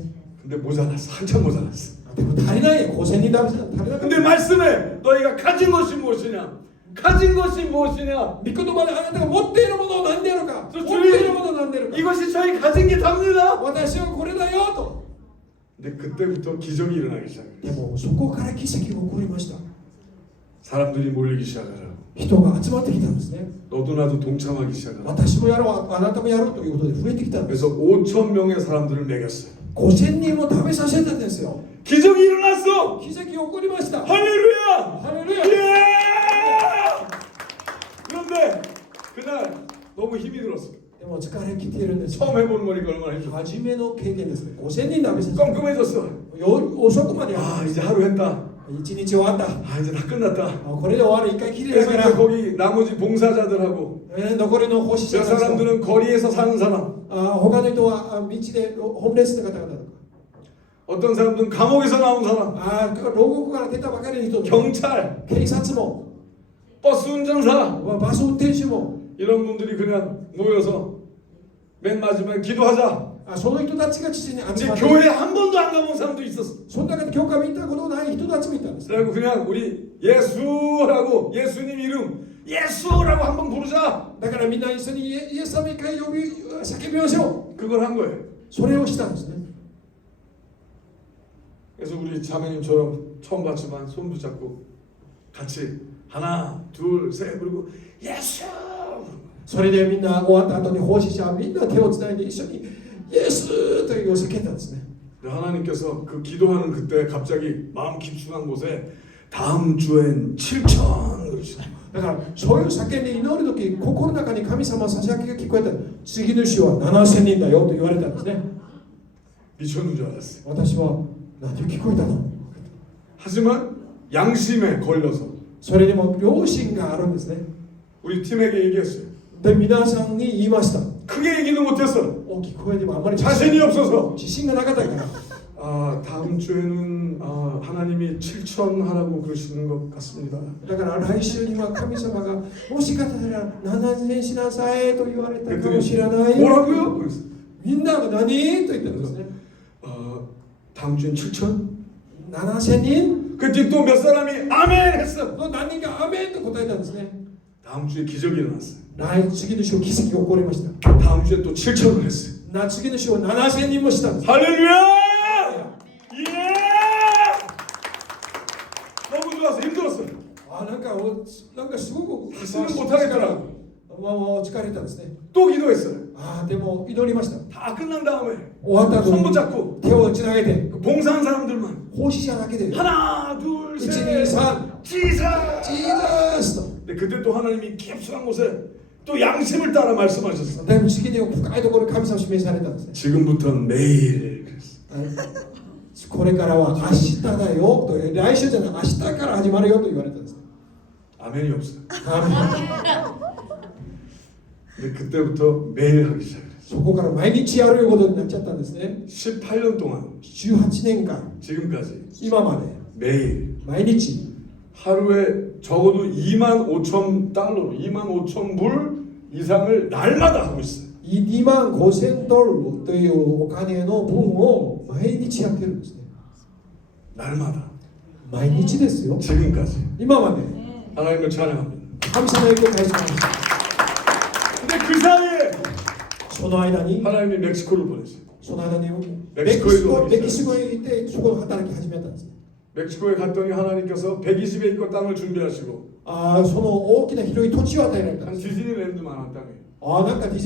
근데 모자랐어. 한참 모자랐어. でも足りないよ。5000人食べさせ足りなかった。 근데 말씀에 너희가 가진 것이 무엇이냐? 가진 것이 무엇이냐? 御言葉であなたが持っているものは何であるか。持 저 っているものは何であるか。 이것이 저희 가진 게 답니다. 私はこれだよと。 근데 그때부터 기적이 일어나기 시작해요. でもそこから奇跡が起こりました。 사람들이 몰리기 시작하더라고. 人が集まってきたんですね。 너도 나도 동참하기 시작하더라고. 私もやろう、あなたもやろうということで増えてきたんです。 그래서 5,000명의 사람들을 먹였어요. 5000人も食べさせたんですよ。 기적이 일어났어. 奇跡起こりました。 할렐루야. ハレルヤ。 예! 그런데 그날 너무 힘이 들었어. でも疲れきているんです。 처음 해보는 거니까 얼마나 힘들어. 初めの経験ですね。5000人食べさせた。 깜깜해졌어. 遅くまでや 아 る。 이제 하루 했다. 一日終わった。 아 이제 다 끝났다. これで終わる。一回きりだ 그래서 か 이제 ら。 거기 나머지 봉사자들하고 残りの奉仕者 저 たちと 사람들은 거리에서 사는 사람, 他の人は道でホームレスの方々とか 어떤 사람들은 감옥에서 나온 사람, 牢獄から出たばかりの人とか 경찰, 警察も 버스 운전사 バス運転手も 이런 분들이 그냥 모여서 맨 마지막에 기도하자. その人たちが父に集 이제 まって 교회 한 번도 안 가본 사람도 있었어. その中で教会見たことない人たちもいたんです 그리고 그냥 우리 예수라고 예수님 이름 예수라고 한번 부르자. だからみんな一緒にイエス様一回呼び叫びましょ 그걸 한 거예요. うそれをしたんですね 그래서 우리 자매님처럼 처음 봤지만 손 붙잡고 같이 하나 둘 셋 그리고 예수. それでみんな終わった後に奉仕者はみんな手をつないで一緒にイエスという叫んだんですね 하나님께서 그 기도하는 그때 갑자기 마음 깊숙한 곳에 다음 주엔 7천 그러시죠. だからそういう叫んで祈る時心の中に神様のささやきが聞こえた次の週は7000人だよと言われたんですね 미쳤는 줄 알았어요. 私は何を聞こえたの 하지만 양심에 걸려서 それでも良心があるんですね 우리 팀에게 얘기했어요. で皆さんに言いました 크게 얘기는 못했어. 大きい声でもあんまり 자신이 없어서. 自信がなかったから 다음 주에는 하나님이 7천 하라고 그러시는 것 같습니다. だから来週には神様がもしかしたら7000しなさいと言われたかもしれないよ 뭐라고요? 그랬어. みんなが何と言ったんですね 다음 주엔 7천? 7000人 그때 또 몇 사람이 아멘 했어. 何人かアメンと答えたんですね 다음 주에 기적이 일어났어요. 次の週奇跡が起こりました 다음 주에 또 7천을 했어요. 次の週は7000人もしたんです 할렐루야! 예! 너무 좋아서 힘들었어요. なんかすごく 다시는 못하겠더라고. もう疲れたんですね 또 기도했어요. でも祈りました 다 끝난 다음에 終わった後 손 に 붙잡고 手をつなげて 그 봉사한 사람들만 奉仕者だけで 하나 둘 1、 셋 2、3 지사. ジーザスと 근데 그때 또 하나님이 깊숙한 곳에 또 양심을 따라 말씀하셨어요. だいぶ次に深いところに神様を示されたんですね 지금부터는 매일 그랬어요. これからは明日だよと来週じゃない明日から始まるよと言われたんです 아멘이 없어요. アーメン 근데 그때부터 매일 하기 시작했어요. そこから毎日やることになっちゃったんですね 18년 동안 18年間 지금까지 今まで 매일 毎日 하루에 적어도 2만 5천 달러, 2만 5천 불 이상을 날마다 하고 있어요. 2万5000ドルというお金の分を毎日やってるんですね 날마다 毎日ですよ 지금까지 今まで 하나님을 찬양합니다. 神様の影響を返します 근데 그 사이에 その間に 하나님이 멕시코를 보내세요. その間に メキシコへ行くメキシコへ行ってそこで働き始めたんです 멕시코에 갔더니 하나님께서 120에이커 땅을 준비하시고 その大きな広い土地を与えられたん 한 です 디즈니랜드만한 땅이에요. なんかディ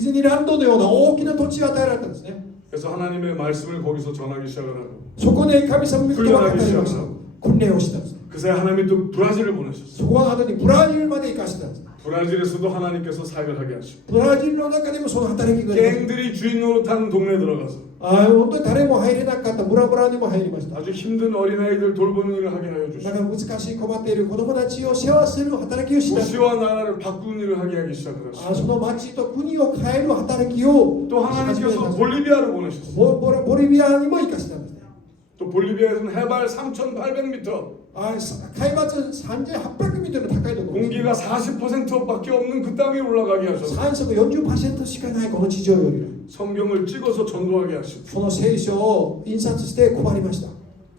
ズニーランドのような大きな土地を与えられたんですね 그래서 하나님의 말씀을 거기서 전하기 시작을 하고 そこで神様の御言葉が語りました訓練をしたんです 그 사이 하나님이 또 브라질을 보내셨어요. そこの後にブラジルまで行かせたんです 브라질에서도 하나님께서 사역을 하게 하시고 ブラジルの中でもその働きがありました 갱들이 주인 노릇하는 동네에 들어가서 本当に誰も入れなかった村々にも入りました 아주 힘든 어린아이들 돌보는 일을 하게 하여 だ 주시고 から難しい困っている子供たちを世話する働きをした 도시와 나라를 바꾸는 일을 하게 하기 시작을 하시고 その町と国を変える働きを 또 始め 하나님께서 ました 볼리비아를 보내셨어요. ボリビアにも行かせたんですね 또 볼리비아에서는 해발 3,800m 海抜 3800m の高いところです 공기가 40%밖에 없는 그 땅에 올라가게 하셔서 酸素が 40% しかないこの地上より 성경을 찍어서 전도하게 하시고 その聖書を印刷して配りました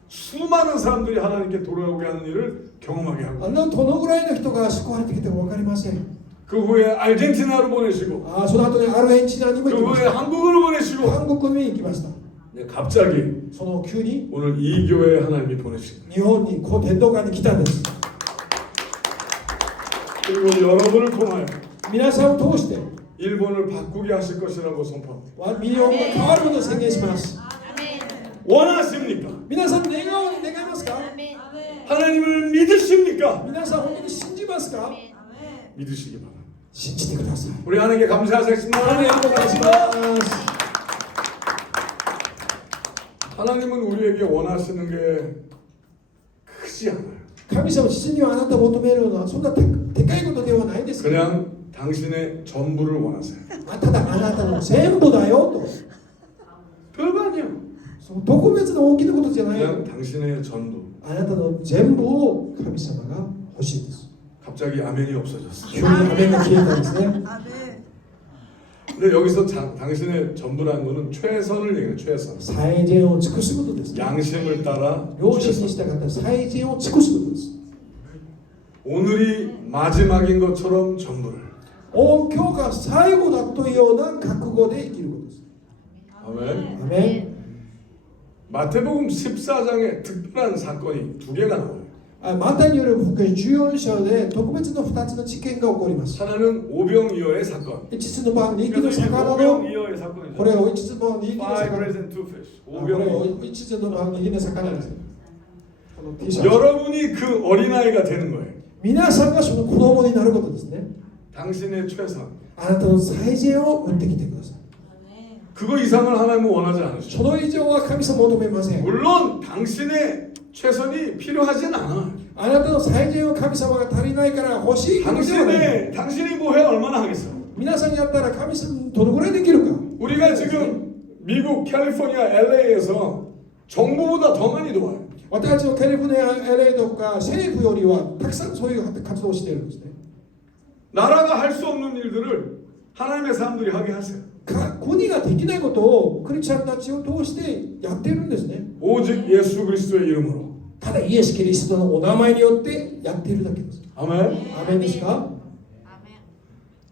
수많은 사람들이 하나님께 돌아오게 하는 일을 경험하게 하고 どのぐらいの人が救われてきても分かりません 그 후에 알젠티나로 보내시고 その後にアルゼンチナにも 그 行きまし 후에 た 한국으로 보내시고 韓国に行きました 네, 갑자기 その急に 오늘 이 교회에 하나님이 보내신 日本にこう伝道館に来たんです 그리고 여러분을 통하여 皆さんを通して 일본을 바꾸게 하실 것이라고 선포합니다. 日本が変わることを宣言します 원하십니까? 皆さん願いますか 하나님을 믿으십니까? 皆さん本当に信じますか 믿으시기 바랍니다. 信じてください 우리 하나님께 감사하겠습니다. お願いします 하나님은 우리에게 원하시는 게 크지 않아요. 神様父にはあなたを求めるのはそんなでかいことでではないです。 그냥 당신의 전부를 원하세요. ただあなたの全部だよと。 별거 아니에요. その特別な大きなことじゃないよ。 그냥 당신의 전부. あなたの全部を神様が欲しいです。 갑자기 아멘이 없어졌어. 急にアメンが消えたんですね。 근데 여기서 당신의 전부라는 거는 최선을 얘기해요. 최선. 最善を尽くすことです。 양심을 따라 良心 최선. に従った最善を尽くすことです。 오늘이 마지막인 것처럼 전부를. 今日が最後だというような覚悟で生きることです。 아멘. アメン。 마태복음 14장에 특별한 사건이 두 개가 나와요. マタイによる福音14章で特別の2つの事件が起こります。 하나는 오병이어의 사건. 5つの番人気 그래서 の 이게 魚の 오병이어의 사건이죠. これを5つの人気の Five 魚 bread and two fish. これを 오병이어. 5つの番人気の魚です。この T シャツ 여러분이 그 어린아이가 되는 거예요. 皆さんがその子供になることですね。 당신의 최선. あなたの最善を持ってきてください。 그거 이상을 하나님은 원하지 않으시죠. その以上は神様求めません。 물론 당신의 최선이 필요하진 않아. あなたの最善を神様が足りないから欲しいことではない。 당신이 뭐 해 얼마나 하겠어. 皆さんやったら神様どのぐらいできるか。 우리가 지금 미국 캘리포니아 LA에서 정부보다 더 많이 도와요. 私たちのカリフォルニア LA とか政府よりはたくさんそういう活動をしているんですね。 나라가 할 수 없는 일들을 하나님의 사람들이 하게 하세요. 国ができないことをクリスチャンたちを通してやっているんですね。 오직 예수 그리스도의 이름으로. ただイエス・キリストのお名前によってやっているだけです。 아멘. アメンですか？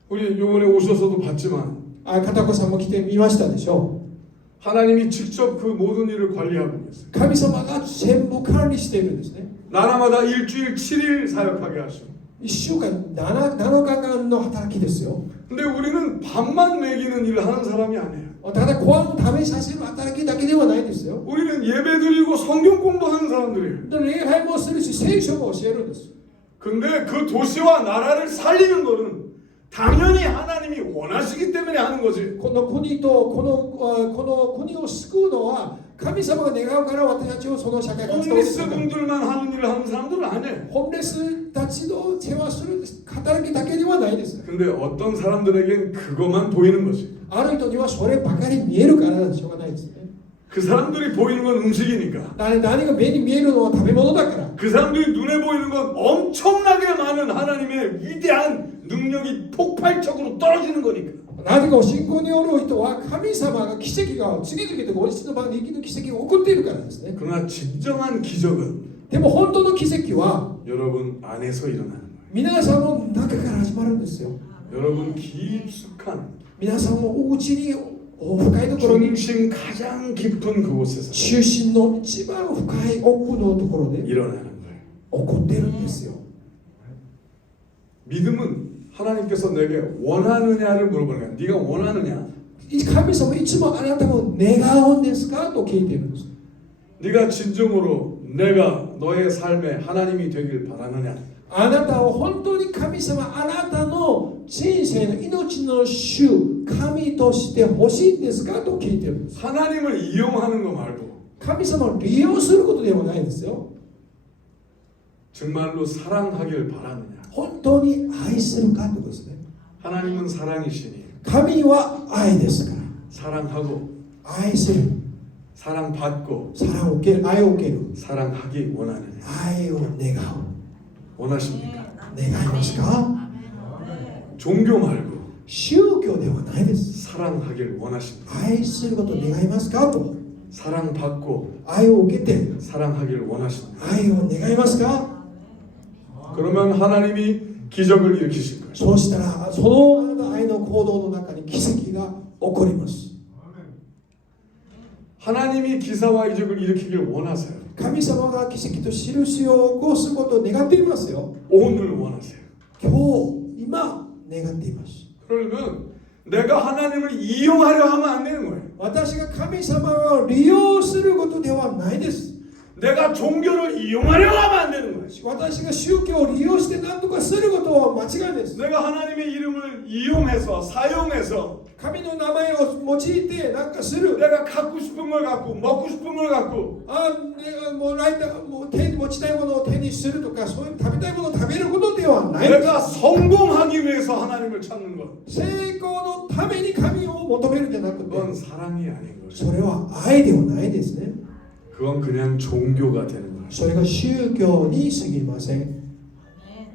우리 이번에 오셔서도 봤지만 片子さんも来てみましたでしょう。 하나님이 직접 그 모든 일을 관리하고 계세요. 神様が全部管理しているんですね。 나라마다 일주일 7일 사역하게 하시고. 1週間 7日間の働きですよ。 근데 우리는 밥만 먹이는 일을 하는 사람이 아니에요. ただご飯を食べさせる働きだけではないですよ。 우리는 예배드리고 성경 공부하는 사람들이에요. 礼拝もするし聖書も教えるんです。 근데 그 도시와 나라를 살리는 거는 당연히 하나님이 원하시기 때문에 하는 거지. この国とこの国を救うのは神様が願うから私たちをその社会活動をす 홈리스 る。 분들만 하는 일을 하는 사람들은 아니에요. ホームレスたちの世話する働きだけではないです。 근데 어떤 사람들에겐 그것만 보이는 거지. ある人にはそればかり見えるからしょうがないですね。 그 사람들이 보이는 건 음식이니까. 何が目に見えるのは食べ物だから。 그 사람들이 눈에 보이는 건 엄청나게 많은 하나님의 위대한 능력이 폭발적으로 떨어지는 거니까. なぜか信仰による人は神様が奇跡が次々とご自身の場に生きる奇跡が起こっているからですね。 그러나 진정한 기적은 でも本当の奇跡は 여러분 안에서 일어나는 거예요. 皆さんの中から始まるんですよ。 여러분 깊숙한 皆さんのお家に深いところに 중심 가장 깊은 그곳에서 中心の一番深い奥のところで 일어나는 거예요. 起こっているんですよ。 믿음은 하나님께서 내게 원하느냐를 물어보는 거야. 네가 원하느냐? 神様いつもあなたも願うんですかと聞いているんです。 네가 진정으로 내가 너의 삶에 하나님이 되길 바라느냐? あなたは本当に神様あなたの人生の命の主神として欲しいんですかと聞いているんです。 하나님을 이용하는 거 말고 神様を利用することではないんですよ。 정말로 사랑하길 바라느냐? 本当に愛するかということですね。 하나님은 사랑이시니 神は愛ですから。 사랑하고 愛する。 사랑받고 を受ける。愛を受ける。 사랑하기 원하느냐? 愛を願う。 원하십니까? 願いますか？ 종교 말고 宗教ではないです。 사랑하길 원하십니까? 愛することを願いますかと。 사랑받고 愛を受けて 사랑하길 원하십니까? 愛を願いますか？ 그러면 하나님이 기적을 일으키실 거예요. そうしたらそのあなた愛の行動の中に奇跡が起こります。 하나님이 기사와 이적을 일으키길 원하세요. 神様が奇跡と印を起こすことを願っていますよ。 오늘 원하세요. 今日今願っています。 그러면 내가 하나님을 이용하려 하면 안 되는 거예요. 私が神様を利用することではないです。 내가 종교를 이용하려고 하면 안 되는 거예요. 私が宗教を利用して何とかすることは間違いです。 내가 하나님의 이름을 이용해서 사용해서 神の名前を用いて何かする。 내가 갖고 싶은 걸 갖고 먹고 싶은 걸 갖고 내가もらいたもう手に持ちたいものを手にするとか、そういう食べたいものを食べることではない。 내가 성공하기 위해서 하나님을 찾는 것. 成功のために神を求めるんじゃなくて、 그건 사랑이 아닌 거죠. それは愛ではないですね。 그건 그냥 종교가 되는 거예요. それが宗教に過ぎません。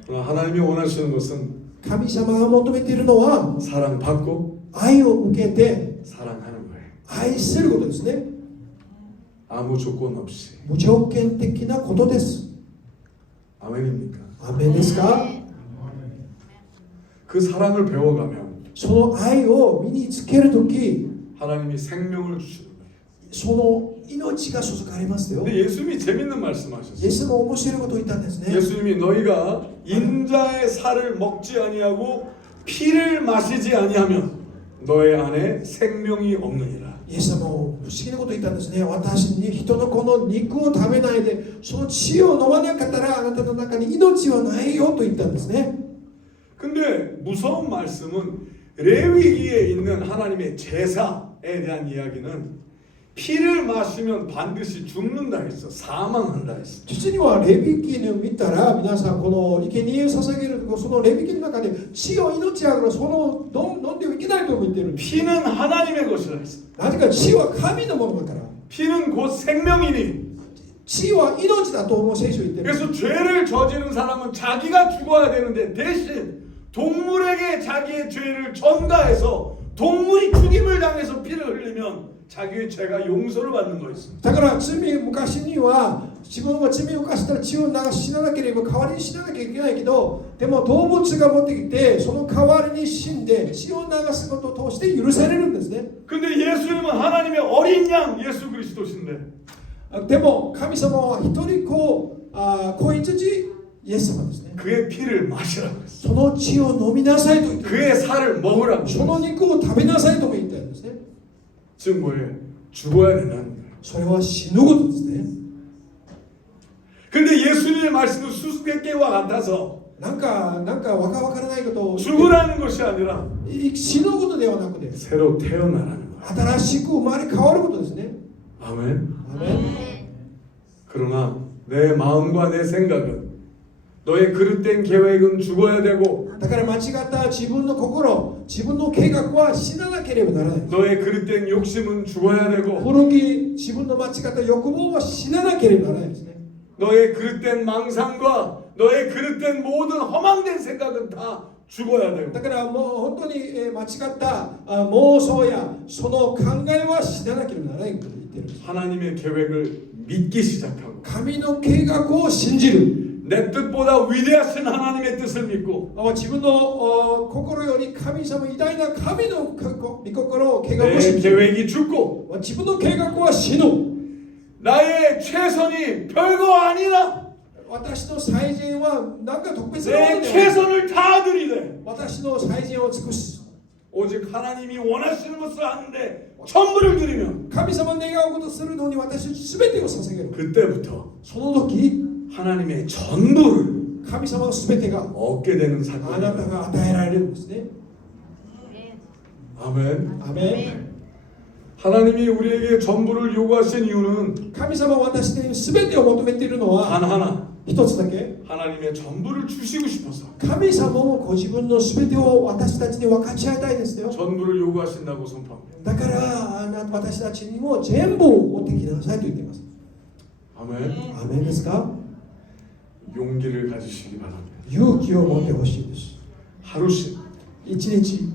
그러나 하나님이 원하시는 것은 神様が求めているのは 사랑받고 愛を受けて 사랑하는 거예요. 愛することですね。 아무 조건 없이. 無条件的なことです。 아멘입니까? アメンですか？ 그 사랑을 배워가면 その愛を身につけるとき、 하나님이 생명을 주시는 거예요. その命が注がれますよ。 근데 예수님이 재밌는 イ 말씀하셨어요. エスも面白いことを言ったんですね。 예수님이 너희가 인자의 살을 먹지 아니하고 피를 마시지 아니하면 너희 안에 생명이 없느니라. イエス様も不思議なことを言ったんですね。私に人のこの肉を食べないで、その血を飲まなかったらあなたの中に命はないよと言ったんですね。 근데 무서운 말씀은 레위기에 있는 하나님의 제사에 대한 이야기는 피를 마시면 반드시 죽는다 했어. 사망한다 했어. 実にはレビ記を見たら、皆さんこの生贄を捧げるそのレビ記の中で血を命あるからその飲んではいけないとも言ってるんです。 피는 하나님의 것이라 했어. なぜか血は神のものだから。 피는 곧 생명이니. 血は命だとも聖書言ってる。 그래서 죄를 저지른 사람은 자기가 죽어야 되는데 대신 동물에게 자기의 죄를 전가해서 동물이 죽임을 당해서 피를 흘리면 자기의 죄가 용서를 받는 거였어. だから昔には自分が罪を犯したら血を流し死ななければ代わりに死ななきゃいけないけど、でも動物が持ってきてその代わりに死んで血を流すことを通して許されるんですね。 근데 예수님은 하나님의 어린 양 예수 그리스도신데 でも神様は一人子羊イエス様ですね。 그의 피를 마시라고 했어. その血を飲みなさいと言って、 그의 살을 먹으라고 その 했어. 肉を食べなさいとも言ったんですね。 즉 뭐예요? 죽어야 된다는 거예요. それは死ぬことですね。 근데 예수님의 말씀은 수수께끼와 같아서 なんかわからないことを 죽으라는 것이 아니라 死ぬことではなくて 새로 태어나라는 거예요. 新しく生まれ変わることですね。 아멘. アメン。 그러나 내 마음과 내 생각은 너의 그릇된 계획은 죽어야 되고 だから間違った自分の心、自分の計画は死ななければならない。 너의 그릇된 욕심은 죽어야 되고 古き自分の間違った欲望は死ななければならないですね。 너의 그릇된 망상과 너의 그릇된 모든 허망된 생각은 다 죽어야 되고 だからもう本当に間違った妄想やその考えは死ななければならないことを言っているんです。 하나님의 계획을 믿기 시작하고 神の計画を信じる。 내 뜻보다 위대하신 하나님의 뜻을 믿고 自分の心より神様偉大な神の御心を計画を 내 信じる。 계획이 죽고 自分の計画は死ぬ。 나의 최선이 별거 아니라 私の最善は何か特別な 내 ものではない。 최선을 다 드리되 私の最善を尽くす。 오직 하나님이 원하시는 것을 하는데 전부를 드리면 神様の願うことをするのに私全てを捧げる。 그때부터 その時 하나님의 전부를 神様の全てが 얻게 되는 あなた 사건입니다. が与えられるんですね。 아멘. アメン。 하나님이 우리에게 전부를 요구하신 이유는 神様は私に全てを求めているの 단 は 하나. 一つだけ。 하나님의 전부를 주시고 싶어서 神様もご自分の全てを私たちに分かち合いたいですよ。 전부를 요구하신다고 선포합니다. だから私たちにも全部を持ってきなさいと言っています。 아멘. アメンですか？ 용기를 가지시기 바랍니다. 勇気を持ってほしいです。 하루씩 一日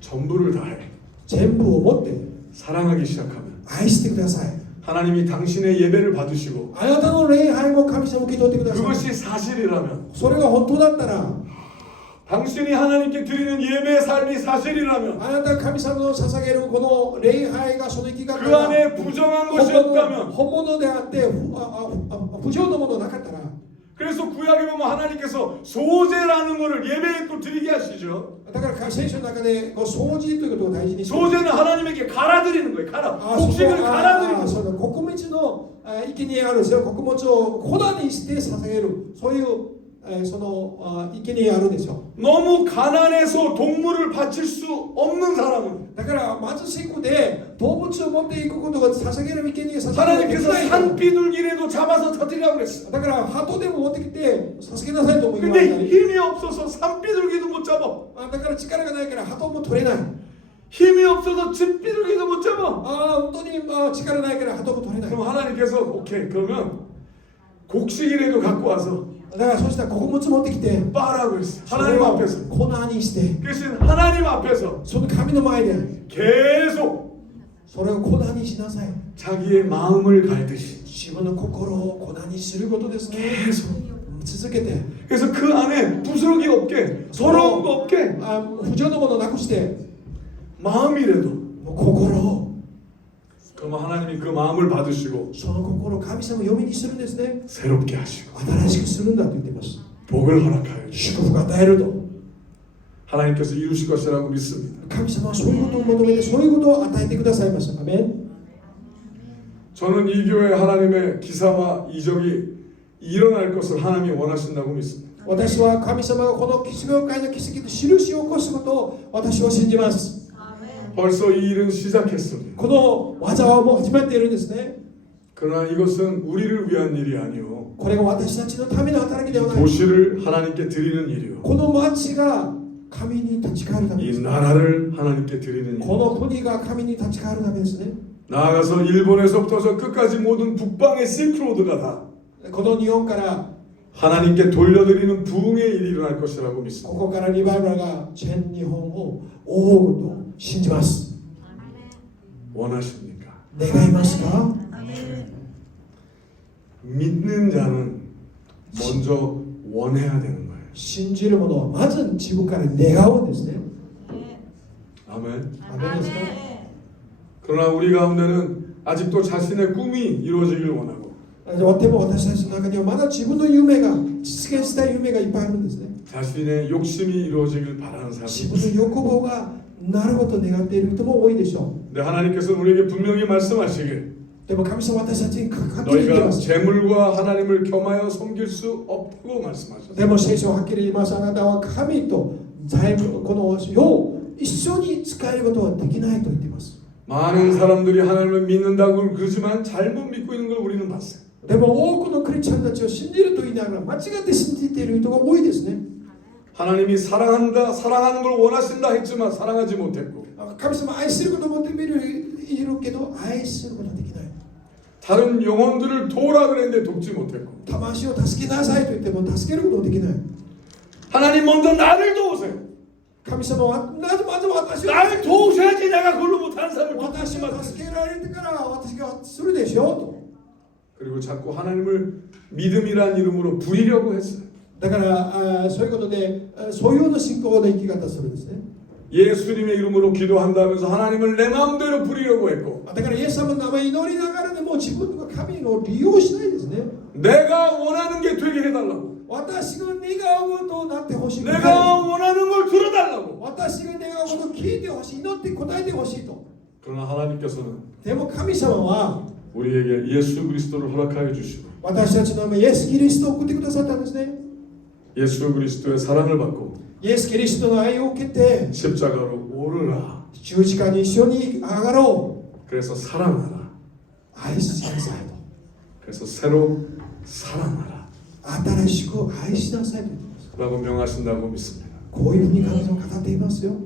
전부를 다해 全部を持って 사랑하기 시작하면 愛してください。 하나님이 당신의 예배를 받으시고 あなたの礼拝も神様受け取ってください。 그것이 사실이라면 それが本当だったら 당신이 하나님께 드리는 예배의 삶이 사실이라면 あなたが神様の捧げるこの礼拝がその生き方 그 が 안에 부정한 것이 없다면 本物であって不浄のものなかったら 그래 그래서 구약에 보면 하나님께서 소제라는 것을 예배에 또 드리게 하시죠. だから聖書の中でこう掃除ということを大事にして 소제는 하나님에게 갈아드리는 거예요.あ 곡식을 そこ 갈아드리는 あ 거예요. その穀物の生贄あるんですよ。穀物を粉にして捧げるそういうその生贄あるんですよ。 너무 가난해서 동물을 바칠 수 없는 사람은 だから貧しくて動物を持っていくことが捧げる生贄捧げる 하나님께서 산비둘기라도 잡아서 터뜨리라고 그랬어. だから鳩でも持ってきて捧げなさいと思いま 근데 したね。 힘이 없어서 산비둘기도 못 잡아. だから力がないから鳩も取れない。 힘이 없어서 집비둘기도 못 잡아. 本当に力ないから鳩も取れない。 그럼 하나님께서 오케이 그러면 곡식이라도 갖고 와서 だからそしたら穀物持ってきて 빠라고 했어. それ 하나님 を 앞에서. 粉にして 대신 하나님 앞에서 その神の前で 계속 それを粉にしなさい。 자기의 마음을 갈듯이 自分の心を粉にすることですね。 계속. 続けて 그래서 그 안에 부스러기 없게 더러운 거 없게 不浄のものをなくして 마음이라도 もう心を 그러면 하나님이 그 마음을 받으시고 その心を神様を読みにするんですね。 새롭게 하시고 新しくするんだと言っています。 복을 허락하여 주시고 祝福を与えると 하나님께서 이루실 것이라고 믿습니다. 神様はそういうことを求めてそういうことを与えてくださいました。アメン。 저는 이 교회 하나님의 기사와 이적이 일어날 것을 하나님이 원하신다고 믿습니다. 私は神様がこの奇妙会の奇跡と印を起こすことを私は信じます。 벌써 이 일은 시작했습니다. この技はもう始まっているんですね。 그러나 이것은 우리를 위한 일이 아니요 これが私たちのための働きではない。 도시를 하나님께 드리는 일이요 この町が神に立ち返るためで 이 す。 나라를 하나님께 드리는 こ 일. の国が神に立ち返るためですね。 나아가서 일본에서부터 저 끝까지 모든 북방의 실크로드가 다 この日本から 하나님께 돌려드리는 부흥의 일이 일어날 것이라고 믿습니다. ここからリバイバルが全日本を覆うことを信じます。 원하십니까? 願いますか？ 믿는 자는 먼저 원해야 되는 거예요. 信じる者はまず自分から願うんですね。 아멘. アメンですか？ 그러나 우리 가운데는 아직도 자신의 꿈이 이루어지길 원하고 でも私たちの中にはまだ自分の夢が実現したい夢がいっぱいあるんですね。 자신의 욕심이 이루어지길 바라는 自 사람이 分の欲望がなることを願っている人も多いでしょ 근데 하나님께서는 우리에게 분명히 말씀하시길 う。でも神様は私たちにはっきり言ってい 너희가 ます。 재물과 하나님을 겸하여 섬길 수 없다고 말씀하셨어요. でも聖書ははっきり言います。あなたは神と財務この世を一緒に使えることはできないと言っています。 많은 사람들이 하나님을 믿는다고 그러지만 잘못 믿고 있는 걸 우리는 봤어요. でも多くのクリスチャンたちを信じると言いながら間違って信じている人が多いですね。 하나님이 사랑한다, 사랑하는 걸 원하신다 했지만 사랑하지 못했고 神様愛することを求めるいるけど愛することはできない。 다른 영혼들을 도우라 그랬는데 돕지 못했고 魂を助けなさいと言っても助けることもできない。 하나님 먼저 나를 도우세요. 神様はなぜまず私を 나를 도우셔야지 내가 그걸로 못하는 사람을 私 돕지만 を助けられてから私がするでしょうと。 그리고 자꾸 하나님을 믿음이란 이름으로 부리려고 했어요. だからそういうことでそういうの信仰の生き方するんですね。 예수님의 이름으로 기도한다면서 하나님을 내 마음대로 부리려고 했고 だからイエス様の名前祈りながらでも自分が神を利用しないですね。 내가 원하는 게 되게 해달라고 私が願うことをなってほしい。 내가 원하는 걸 들어달라고 私が願うことを聞いてほしい、祈って答えてほしいと。 그러나 하나님께서는 でも神様は 우리에게 예수 그리스도를 허락하여 주시고 私たちのイエス・キリストを送ってくださったんですね。 예수 그리스도의 사랑을 받고 イエス・キリストの愛を受けて 십자가로 오르라 十字架に一緒に上がろう。 그래서 사랑하라 愛しなさい 그래서 새로 사랑하라 と。新しく愛しなさいと言っています。 라고 명하신다고 믿습니다. こういうふうに神様は語っていますよ。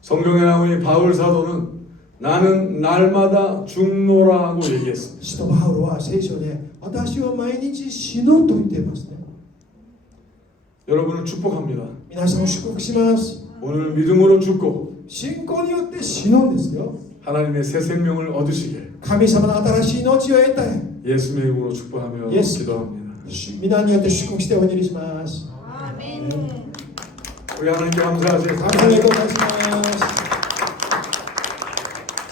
성경에 나오니 바울 사도는 나는 날마다 죽노라고 얘기했습니다. 使徒パウロは聖書で私は毎日死ぬと言っていますね。 여러분을 축복합니다. 皆さんを祝福します。 오늘 믿음으로 죽고 信仰によって死ぬんですよ。 하나님의 새 생명을 얻으시게 神様の新しい命を得たい。 예수의 이름으로 축복하며 예수. 기도합니다. 皆によって祝福してお祈りします。 우리 하나님께 감사하세요. 感謝にございます。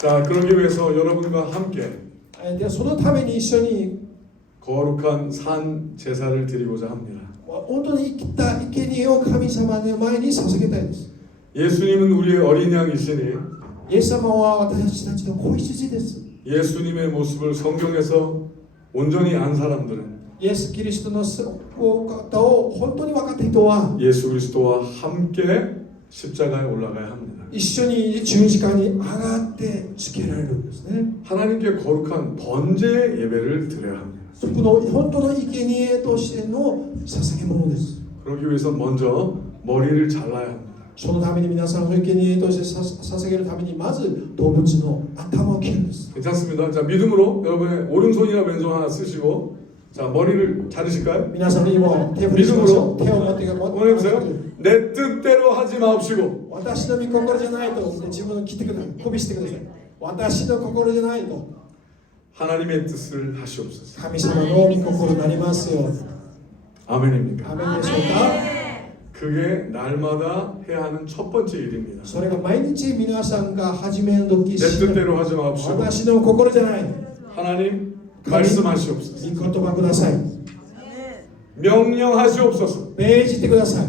자, 그러기 위해서 여러분과 함께 でそのために一緒に 거룩한 산 제사를 드리고자 합니다. 本当に生きた生贄を神様の前に捧げたいです。 예수님은 우리의 어린 양이시니 イエス様は私たちの子羊です。 예수님의 모습을 성경에서 온전히 안 사람들은 イエス・キリストのお方を本当に分かった人は 예수 그리스도와 함께 십자가에 올라가야 합니다. 一緒に十字架に上がってつけられるんですね。 하나님께 거룩한 번제 예배를 드려야 합니다. そこの本当の生贄としての捧げ物です。 그러기 위해서 먼저 머리를 잘라야 합니다. そのために皆さんの生贄として捧げるためにまず動物の頭を切るんです。 괜찮습니다. 자, 믿음으로 여러분의 오른손이나 왼손 하나 쓰시고 자, 머리를 자르실까요? 皆さんにも手を振りしましょう。手を持って한번 해보세요. 내 뜻대로 하지 마옵시고 私の御心じゃないと自分を切ってください。鼓舞してください。私の心じゃないと 하나님의 뜻을 하시옵소서. 神様の御心になりますよ。 아멘입니까? アメンでしょうか。 그게 날마다 해야 하는 첫 번째 일입니다. それが毎日皆さんが始める時 내 뜻대로 하지 마옵시고 私の心じゃない。 하나님 말씀하시옵소서. 御言葉ください。 명령하시옵소서. 命じてください。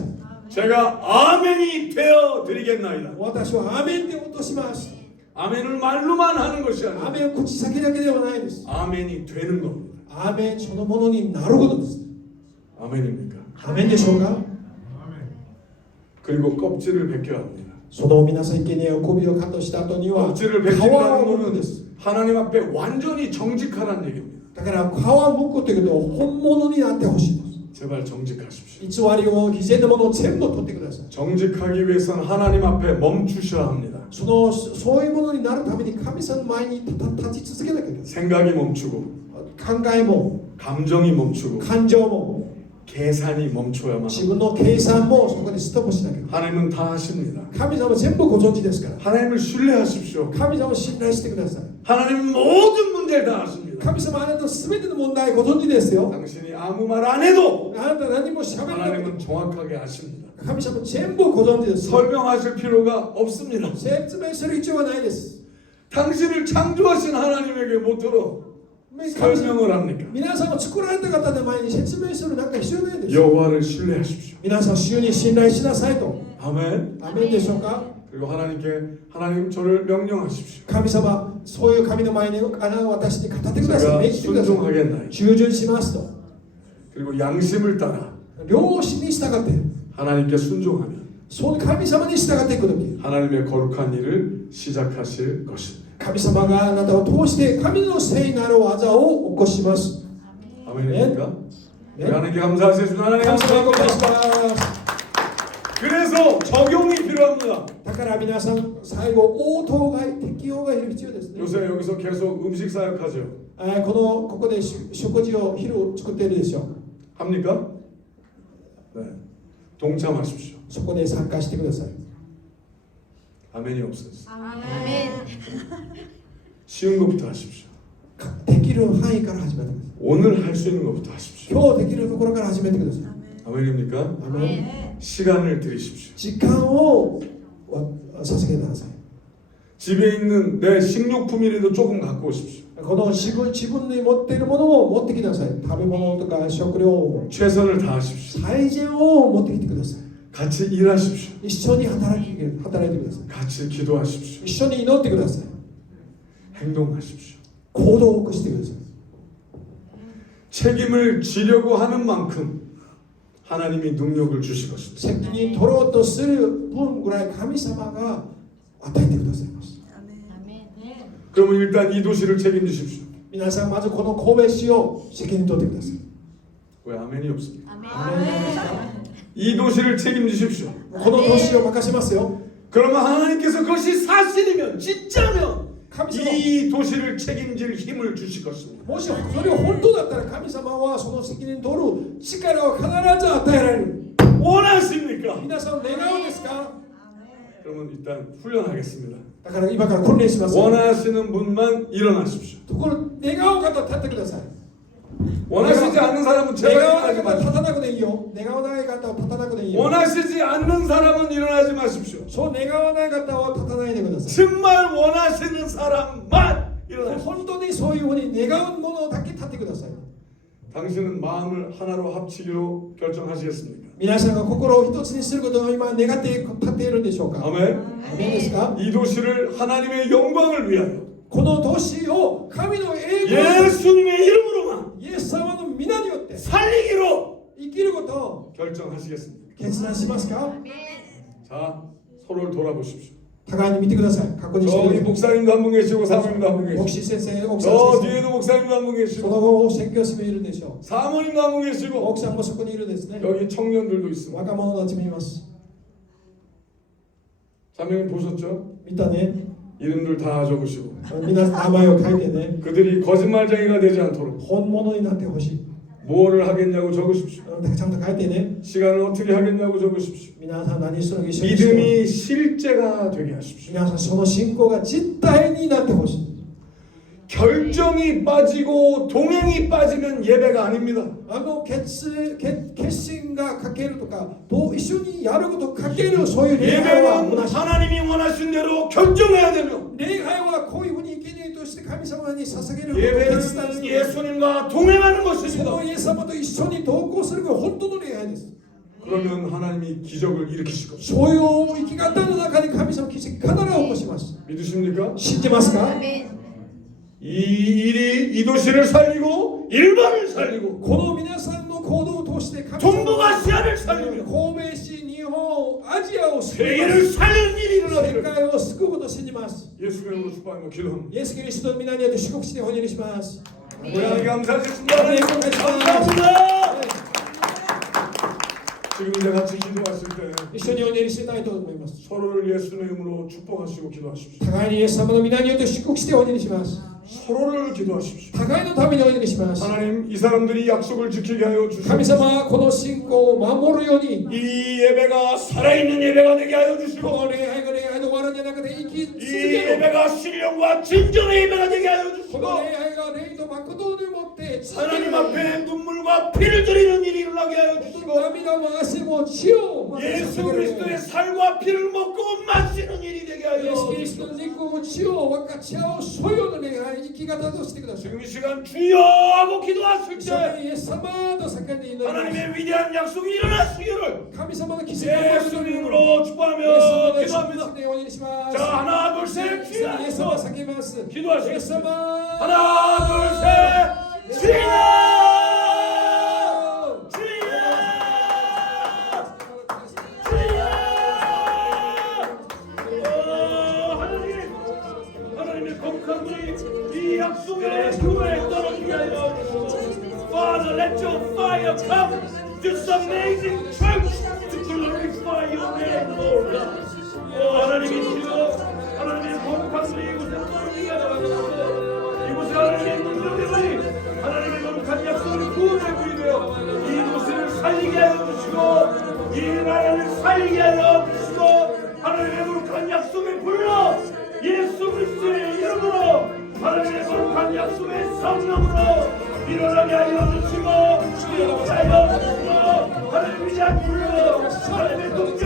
제가 아멘이 되어 드리겠나이다. 私はアメンで落とします。 아멘을 말로만 하는 것이 ア 아니라 メンを口先だけではないです。 아멘이 되는 겁니다. アメンそのものになることです。 아멘입니까? アメンでしょうか。 그리고 껍질을 벗겨야 합니다. その皆さん生贄を首をカットした後には皮 껍질을 を 벗긴다는 剥くん 것은 です。 하나님 앞에 완전히 정직하라는 얘기입니다. だから皮を剥くということは本物になってほしいです。 제발 정직하십시오. 偽りを偽善のものを全部取ってください。 정직하기 위해서는 하나님 앞에 멈추셔야 합니다. そういうものになるために神様の前に立ち続けなきゃいけない。 생각이 멈추고 考えも 감정이 멈추고 感情も 계산이 멈춰야만 自 합니다. 分の計算もそこでストップしなきゃいけない。 하나님은 다 하십니다. 神様全部ご存知ですから。 하나님을 신뢰하십시오. 神様を信頼してください。 하나님은 모든 문제를 다 아십니다. 神様あなたの全ての問題ご存知ですよ。 당신이 아무 말 안 해도 あなた何も喋らなくて 하나님은 정확하게 아십니다. 神様全部ご存知ですよ。 설명하실 필요가 없습니다. 説明する必要はないです。 당신을 창조하신 하나님에게 못들어 설명을 합니까? 皆さんを作られた方の前に説明するなんか必要ないです。 여호와를 신뢰하십시오. 皆さん主に信頼しなさいと。 아멘. アメンでしょうか。 그리고 하나님께 하나님 저를 명령하십시오. 神様、そういう神の前にあなた私に語ってください。 제가 命じてください。 순종하겠나이다. 従順しますと。 그리고 양심을 따라 良心に従って、 하나님께 순종하면 その神様に従っていくとき、 하나님의 거룩한 일을 시작하실 것입니다. 神様があなたを通して神の聖なる技を起こします。 아멘입니까? 네. 하나님께 감사하세요. 하나님 感謝をござい 감사합니다. ます。 그래서 적용이 필요합니다. だから皆さん、最後、応答が適用が必要ですね。 요새 여기서 계속 음식 사역하죠. ここで食事を昼作っているでしょう。 합니까? 네. 동참하십시오. そこで参加してください。 아멘이 없었어요. 아멘. 쉬운 것부터 하십시오. できる範囲から始めてください。 오늘 할 수 있는 것부터 하십시오. 今日できるところから始めてください。 아멘입니까? アメン 시간을 들이십시오. 時間を捧げなさい。 집에 있는 내 식료품이라도 조금 갖고 오십시오. この自分に持っているものを持ってきなさい。食べ物とか食料を 최선을 다하십시오. 最善を持ってきてください。 같이 일하십시오. 一緒に働いてください。 같이 기도하십시오. 一緒に祈ってください。 행동하십시오. 行動を起こしてください。 책임을 지려고 하는 만큼 하나님이 능력을 주실 것입니다. 責任取ろうとする分ぐらい神様が与えてくださいます。 그러면 일단 이 도시를 책임지십시오. 皆さんまずこの神戸市を責任取ってください。 왜 아멘이 없습니까? 아멘. 이 도시를 책임지십시오. この都市を任せますよ。 그러면 하나님께서 그것이 사실이면 진짜면 神様 이 도시를 책임질 힘을 주실 것입니다. もしそれが本当だったら神様はその責任取る力を必ず与えられる。 원하십니까? 皆さん願うですか？ 그러면 일단 훈련하겠습니다. だから今から訓練しますよ。 원하시는 분만 일어나십시오. ところ願う方立ってください。 원하시지 않는 사람은 願 제발 わない 일어나지 方は 마십시오. 立たなくていいよ。願わない方は立たなくていいよ。 원하시지 않는 사람은 일어나지 마십시오. そう願わない方は立たないでください。 정말 원하시는 사람만 일어나십시오. 本当にそういうふうに願うものだけ立ってください。 당신은 마음을 하나로 합치기로 결정하시겠습니까? 皆さんが心を一つにすることを今願って立っているんでしょうか。 아멘. アーメンですか。 이 도시를 하나님의 영광을 위하여 この都市を神の栄光、 예수님의 이름으로만 イエス様の皆によって 살리기로 生きることを 결정하시겠습니까? 決断しますか。 자, 서로를 돌아보십시오. 互いに見てください。確認して 저기 ください。 목사님도 한 분 계시고 사모님도 한 분 牧 계시고 師先生、奥さん 저 先生、 뒤에도 목사님도 한 분 そ 계시고 の後宣教師もいるでしょ 사모님도 한 분 う。 계시고 奥さんもそこにいるんですね。 여기 청년들도 있습니다. 若者たちもいます。 자매님 보셨죠? 見たね。 이름들 다 적으시고 皆名前を書いてね。 그들이 거짓말쟁이가 되지 않도록 本物になってほしい。 무엇을 하겠냐고 적으십시오. ちゃんと書いてね。 시간을 어떻게 하겠냐고 적으십시오. 皆さん何するの一緒にして。 믿음이 실제가 되게 하십시오. 皆さんその信仰が実体になってほしい。 결정이 빠지고 동행이 빠지면 예배가 아닙니다. 決心がかけるとか、と一緒にやることかける、そういう礼拝は 예배는 同じ。 하나님이 원하신 대로 결정해야 되며 礼拝はこういうふうに生贄として神様に捧げることを決断す 예배는 る。 예수님과 동행하는 そ 것입니다. のイエス様と一緒に同行するのが本当の礼拝です。 그러면 하나님이 기적을 일으키실 것입니다. そういう生き方の中に神様奇跡必ず起こします。 믿으십니까? 信じますか。 이 일이 이 도시를 살리고 일반을 살리고 この皆さんの行動を通して神様 동북아시아를 살리며 神戸市、日本、アジアを救いま 세계를 す。 살리는 일이 世 일어나기를 界を救うことを信じます。 예수의 이름으로 축복하며 기도합니다. イエス・キリストの皆によって祝福してお祈りします。 하나님 감사하겠습니다. 하나님 감사합니다. 지금 이제 같이 기도하실 때 一緒にお祈りしたいと思います。 서로를 예수의 이름으로 축복하시고 기도하십시오. 互いにイエス様の皆によって祝福してお祈りします。 서로를 기도하십시오. 互いのためにお祈りします。 하나님 이 사람들이 약속을 지키게 하여 神 주시옵소서. 様はこの信仰を守るように、 이 예배가 살아있는 예배가 되게 하여 こ 주시고 の礼拝が礼拝で終わるんじゃなくて生き続 이 ける。 예배가 신령과 진정의 예배가 되게 하여 こ 주시고 の礼拝が霊と誠にもって続け 하나님 る。 앞에 눈물과 피를 드리는 일이 일어나게 하여 주시고 涙も汗も血を 예수 그리스도의 살과 피를 먹고 마시는 일이 되게 イエ 하여 ス・キリスト 주시고 の肉を血を分かち合うそういうの礼拝生き方としてください。 지금 이 시간 주여 하고 기도하실 一緒 때 にイエス様と叫んで祈ります。 하나님의 위대한 약속이 일어나시기를 神様の奇跡が起こる 예수 ように 이름으로 イエス様 축복하며 の 기도합니다. 祝福でお祈りします。 자 하나 둘셋 イエス様 주여 叫びます。 기도하시겠습니다. イエス様 하나 둘셋 주여 하나님의 거룩한 분이 이 약속의 교회에 떨어지게 하여 주시고 Father, let your fire come this amazing church to glorify your name, Lord God. 하나님이시여 하나님의 거룩한 분이 이곳에 떨어지게 하여 주시고 이곳에 하나님의 능력들이 하나님의 거룩한 약속을 구원되고 되어 이 도시를 살리게 하여 주시고 이 나라를 살리게 하여 주시고 하나님의 거룩한 약속을 불러 예수 그리스도의 이름으로 하나님의 거룩한 약속의 성령으로 일어나게 하여 주시고 일어나게 하여 주시고 하나님의 위대한 불러 하나님의 동정